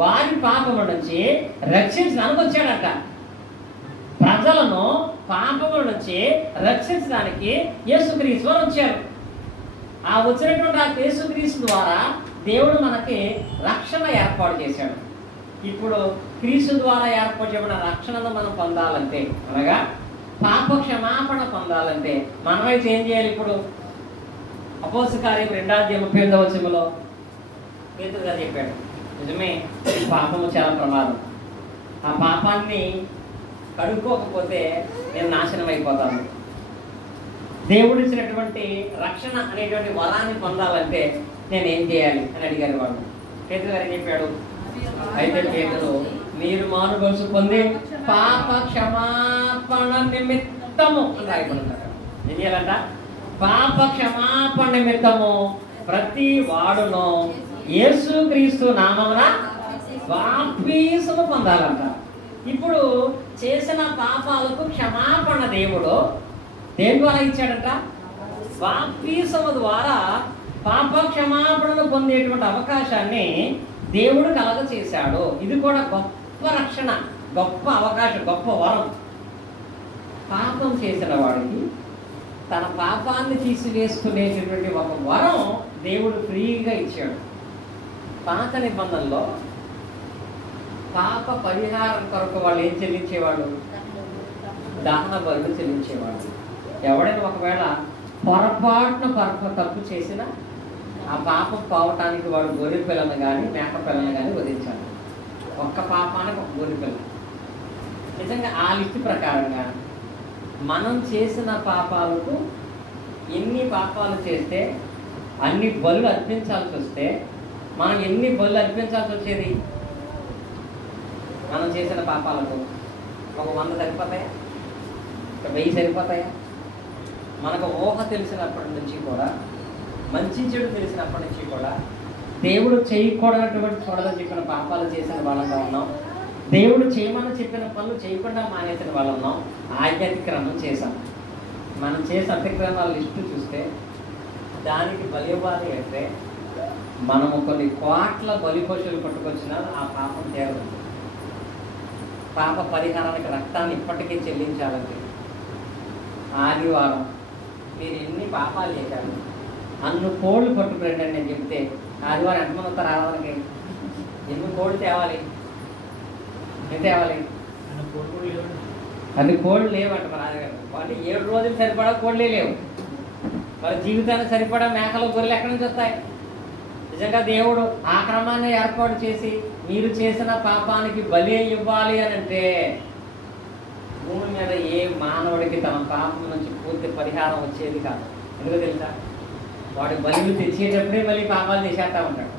వారి పాపము నుంచి రక్షించడానికి వచ్చాడట. ప్రజలను పాపముల నుంచి రక్షించడానికి యేసుక్రీస్తు వారు వచ్చారు. ఆ వచ్చినటువంటి ఆ యేసుక్రీస్తు ద్వారా దేవుడు మనకి రక్షణ ఏర్పాటు చేశాడు. ఇప్పుడు క్రీస్తు ద్వారా ఏర్పాటు చేయబడిన రక్షణను మనం పొందాలంటే, అనగా పాప క్షమాపణ పొందాలంటే మనమైతే ఏం చేయాలి? ఇప్పుడు అపోస్తల కార్యం 2:38 పేతురు గారు చెప్పాడు, నిజమే పాపము చాలా ప్రమాదం. ఆ పాపాన్ని కడుక్కోకపోతే నేను నాశనం అయిపోతాను. దేవుడు ఇచ్చినటువంటి రక్షణ అనేటువంటి వరాన్ని పొందాలంటే నేను ఏం చేయాలి అని అడిగారు వాళ్ళు. పేతురు గారు ఏం చెప్పాడు? అయితే పేతురు, మీరు మారు మనసు పొంది పాప క్షమాపణ నిమిత్తము అని రాయబడుతున్నారు. ఏం చేయాలంట? పాప క్షమాపణ నిమిత్తము ప్రతి వాడును యేసుక్రీస్తు నామమున బాప్తిసము పొందాలంట. ఇప్పుడు చేసిన పాపాలకు క్షమాపణ దేవుడు దేని ద్వారా ఇచ్చాడంట? బాప్తిసము ద్వారా పాప క్షమాపణను పొందేటువంటి అవకాశాన్ని దేవుడు కలగ చేశాడు. ఇది కూడా గొప్ప రక్షణ, గొప్ప అవకాశం, గొప్ప వరం. పాపం చేసిన వాడికి తన పాపాన్ని తీసివేసుకునేటటువంటి ఒక వరం దేవుడు ఫ్రీగా ఇచ్చాడు. పాత నిబంధనలో పాప పరిహారం కొరకు వాళ్ళు ఏం చెల్లించేవాడు? దహన బలులు చెల్లించేవాడు. ఎవడైనా ఒకవేళ పొరపాటున తప్పు చేసినా ఆ పాపం పోవటానికి వాడు గొర్రె పిల్లను కానీ మేక పిల్లను కానీ వదిలించాడు. ఒక్క పాపానికి ఒక గొర్రె పిల్ల. నిజంగా ఆ లిస్టు ప్రకారంగా మనం చేసిన పాపాలకు ఎన్ని పాపాలు చేస్తే అన్ని బలులు అర్పించాల్సి వస్తే మనం ఎన్ని బలులు అర్పించాల్సి వచ్చేది? మనం చేసిన పాపాలకు ఒక 100 సరిపోతాయా? ఒక 1000 సరిపోతాయా? మనకు ఊహ తెలిసినప్పటి నుంచి కూడా, మంచి చెడు తెలిసినప్పటి నుంచి కూడా దేవుడు చేయకూడనటువంటి చూడదని చెప్పిన పాపాలు చేసిన వాళ్ళంగా ఉన్నాం. దేవుడు చేయమని చెప్పిన పనులు చేయకుండా మానేసిన వాళ్ళు ఉన్నాం. ఆజ్ఞాతిక్రమం చేశాం. మనం చేసే అతిక్రమాల లిస్టు చూస్తే దానికి బలి ఇవ్వాలి అంటే మనము కొన్ని కోట్ల బలి పశువులు పట్టుకొచ్చినా ఆ పాపం తీరదు. పాప పరిహారానికి రక్తాన్ని ఇప్పటికీ చెల్లించాలంటే ఆదివారం మీరు ఎన్ని పాపాలు చేశారు, అన్ను కోళ్ళు పట్టుకురండి అని నేను చెప్తే ఆదివారం ఎంతమంది వస్తారు ఆరాధనకి? ఎన్ని కోళ్ళు తేవాలి? ఎంత తేవాలి? అన్ని కోళ్ళు లేవంట మా నాన్నగారు. వాళ్ళు 7 రోజులు సరిపడా కోళ్ళే లేవు. వాళ్ళ జీవితానికి సరిపడా మేకలు గొర్రెలు ఎక్కడి నుంచి వస్తాయి? నిజంగా దేవుడు ఆ క్రమాన్ని ఏర్పాటు చేసి మీరు చేసిన పాపానికి బలి ఇవ్వాలి అని అంటే భూమి మీద ఏ మానవుడికి తన పాపం నుంచి పూర్తి పరిహారం వచ్చేది కాదు. ఎందుకో తెలుసా? వాడి బలులు తెచ్చేటప్పుడే మళ్ళీ పాపాలు చేసేస్తా ఉంటాడు,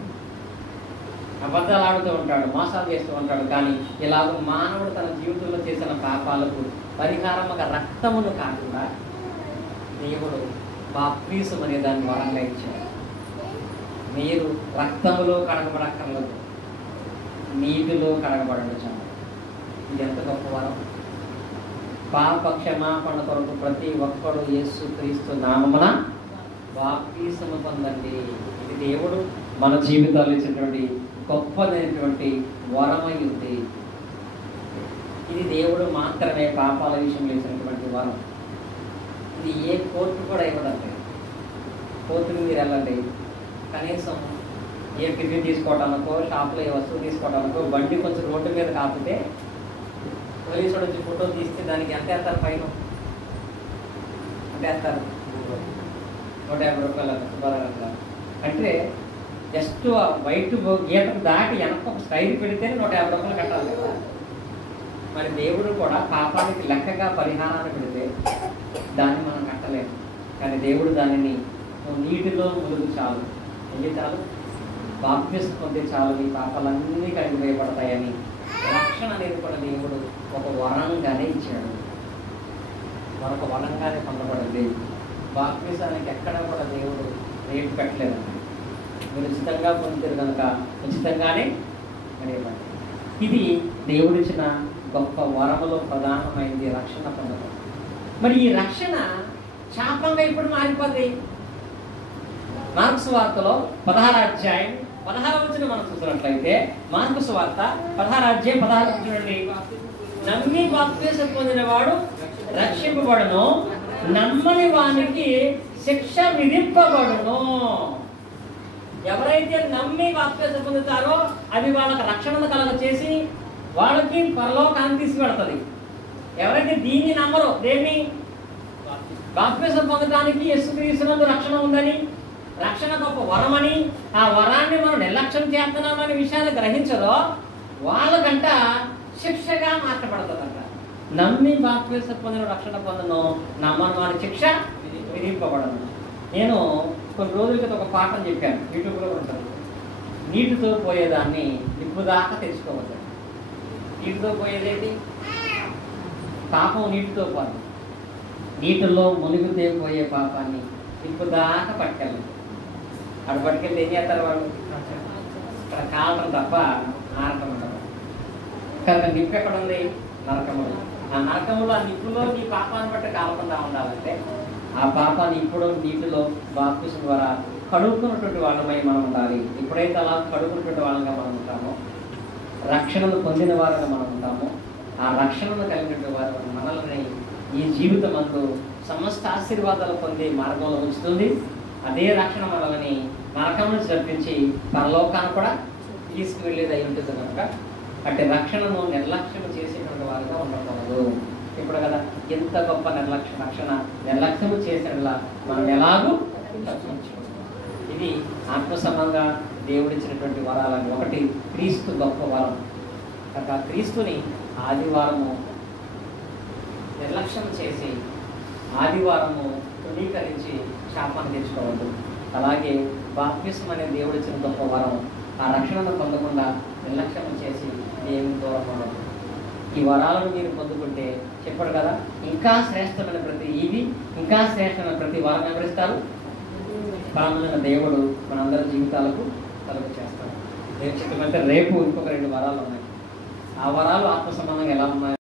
అబద్ధాలు ఆడుతూ ఉంటాడు, మోసాలు చేస్తూ ఉంటాడు. కానీ ఇలాగ మానవుడు తన జీవితంలో చేసిన పాపాలకు పరిహారముగా రక్తమును కాకుండా దేవుడు బాప్తిసం అనే దాన్ని వరంగా ఇచ్చాడు. మీరు రక్తములో కడగబడక్కర్లేదు, నీటిలో కడగబడండి చాలు. ఇది ఎంత గొప్ప వరం! పాప క్షమాపణ కొరకు ప్రతి ఒక్కరు యేసు క్రీస్తు నామమున బాప్తిసము పొందండి. ఇది దేవుడు మన జీవితాల్లో ఇచ్చినటువంటి గొప్పదైనటువంటి వరమై ఉంది. ఇది దేవుడు మాత్రమే పాపాల విషయంలో ఇచ్చినటువంటి వరం. ఇది ఏ కోర్టు కూడా ఇవ్వదండి. కోర్టుకి మీరు వెళ్ళండి, కనీసం ఏ టిఫిన్ తీసుకోవడానికో, షాప్లో ఏ వస్తువు తీసుకోవడానికో, బండి కొంచెం రోడ్డు మీద కాకపోతే పోలీసుడు వచ్చి ఫోటో తీస్తే దానికి ఎంత వేస్తారు? ఫైన్ అంటే వేస్తారు 150 రూపాయలు. అంటే జస్ట్ వైట్ గీతకు దాటి వెనక ఒక స్టైల్ పెడితేనే 150 రూపాయలు కట్టాలి కదా. మరి దేవుడు కూడా పాపానికి లెక్కగా పరిహారాన్ని పెడితే దాన్ని మనం కట్టలేము. కానీ దేవుడు దానిని నీటిలో ములుగు చాలు, ఎన్ని చాలు, బాప్తిసం పొందే చాలు, ఈ పాపాలన్నీ కడిగివేయబడతాయని రక్షణ అనేది కూడా దేవుడు ఒక వరంగానే ఇచ్చాడు. మరొక వరంగానే పొందబడింది. బాప్తిసానికి ఎక్కడ కూడా దేవుడు రేటు పెట్టలేదండి. మీరు ఉచితంగా పొందుతారు కనుక ఉచితంగానే అడిగండి. ఇది దేవుడిచ్చిన గొప్ప వరములో ప్రధానమైంది రక్షణ పొందడం. మరి ఈ రక్షణ శాపంగా ఇప్పుడు మారిపోద్ది. మార్కు సువార్తలో 16వ అధ్యాయం 16వ వచనం మనం చూసినట్లయితే, మార్కు సువార్త 16వ అధ్యాయం 16వ వచనం నుండి, నమ్మి బాప్తిసం పొందిన వాడు రక్షింపబడును, నమ్మని వానికి శిక్ష విధింపబడును. ఎవరైతే నమ్మి బాప్తిసం పొందుతారో అది వాళ్ళకి రక్షణను కలగ చేసి వాళ్ళకి పరలోకాన్ని తీసుకువెళ్తుంది. ఎవరైతే దీన్ని నమ్మరో, దేన్ని బాప్తిసం పొందడానికి యేసుక్రీస్తునందు రక్షణ ఉందని, రక్షణ గొప్ప వరమని, ఆ వరాన్ని మనం నిర్లక్ష్యం చేస్తున్నామనే విషయాన్ని గ్రహించరో వాళ్ళకంట శిక్షగా మార్చబడుతుందంట. నమ్మి బాప్తిసం పొందిన రక్షణ పొందను, నమ్మని వారి శిక్ష విధింపబడను. నేను కొన్ని రోజుల క్రితం ఒక పాఠం చెప్పాను, యూట్యూబ్లో ఉంటుంది. నీటితో పోయేదాన్ని నిప్పుదాకా తెలుసుకోవద్దు. నీటితో పోయేదేంటి? పాపం నీటితో పోదు. నీటిలో మునిగితే పోయే పాపాన్ని నిప్పుదాకా పట్టుకెళ్ళదు. అక్కడ పట్టుకెళ్తే ఏం చేస్తారు వాళ్ళు? ఇక్కడ కాలటం తప్ప ఆరటం ఉండదు. కనుక నిప్పు ఎక్కడ ఉంది? నరకములు. ఆ నరకములో ఆ నిప్పులో నీ పాపాన్ని బట్టి కాలకుండా ఉండాలంటే ఆ పాపాన్ని ఇప్పుడు నీటిలో బాప్తిసం ద్వారా కడుక్కున్నటువంటి వాళ్ళమై మనం ఉండాలి. ఎప్పుడైతే అలా కడుక్కున్నటువంటి వాళ్ళంగా మనం ఉంటామో, రక్షణను పొందిన వారుగా మనం ఉంటామో, ఆ రక్షణను కలిగినటువంటి వారు మనల్ని ఈ జీవితం అందు సమస్త ఆశీర్వాదాలు పొందే మార్గంలో ఉంచుతుంది. అదే రక్షణ మనల్ని నరకం నుంచి రప్పించి పరలోకాన్ని కూడా తీసుకువెళ్ళేది అయి ఉంటుంది. కనుక అంటే రక్షణను నిర్లక్ష్యం చేసేటువంటి వారుగా ఉండకూడదు. ఇప్పుడు కదా ఎంత గొప్ప రక్షణ నిర్లక్ష్యము చేసేలా మనం ఎలాగూ రక్షించుకోవాలి. ఇది ఆత్మ సంబంధంగా దేవుడిచ్చినటువంటి వరాలని. ఒకటి క్రీస్తు గొప్ప వరం. కనుక క్రీస్తుని ఆదివారము నిర్లక్ష్యం చేసి ఆదివారము తృణీకరించి శాపాన్ని తెచ్చుకోవద్దు. అలాగే బాప్తిసం అనే దేవుడిచ్చిన గొప్ప వరం, ఆ రక్షణను పొందకుండా నిర్లక్ష్యం చేసి దేవుని దూరం ఉండదు. ఈ వరాలను మీరు పొందుకుంటే చెప్పాడు కదా, ఇంకా శ్రేష్టమైన ప్రతి ఇంకా శ్రేష్టమైన ప్రతి వరం ఎవరిస్తారు? పరమైన దేవుడు మనందరి జీవితాలకు కలుగు చేస్తాడు. దేవుడు చెప్పమంటే రేపు ఇంకొక 2 వరాలు ఉన్నాయి. ఆ వరాలు ఆత్మ సంబంధంగా ఎలా ఉన్నాయి?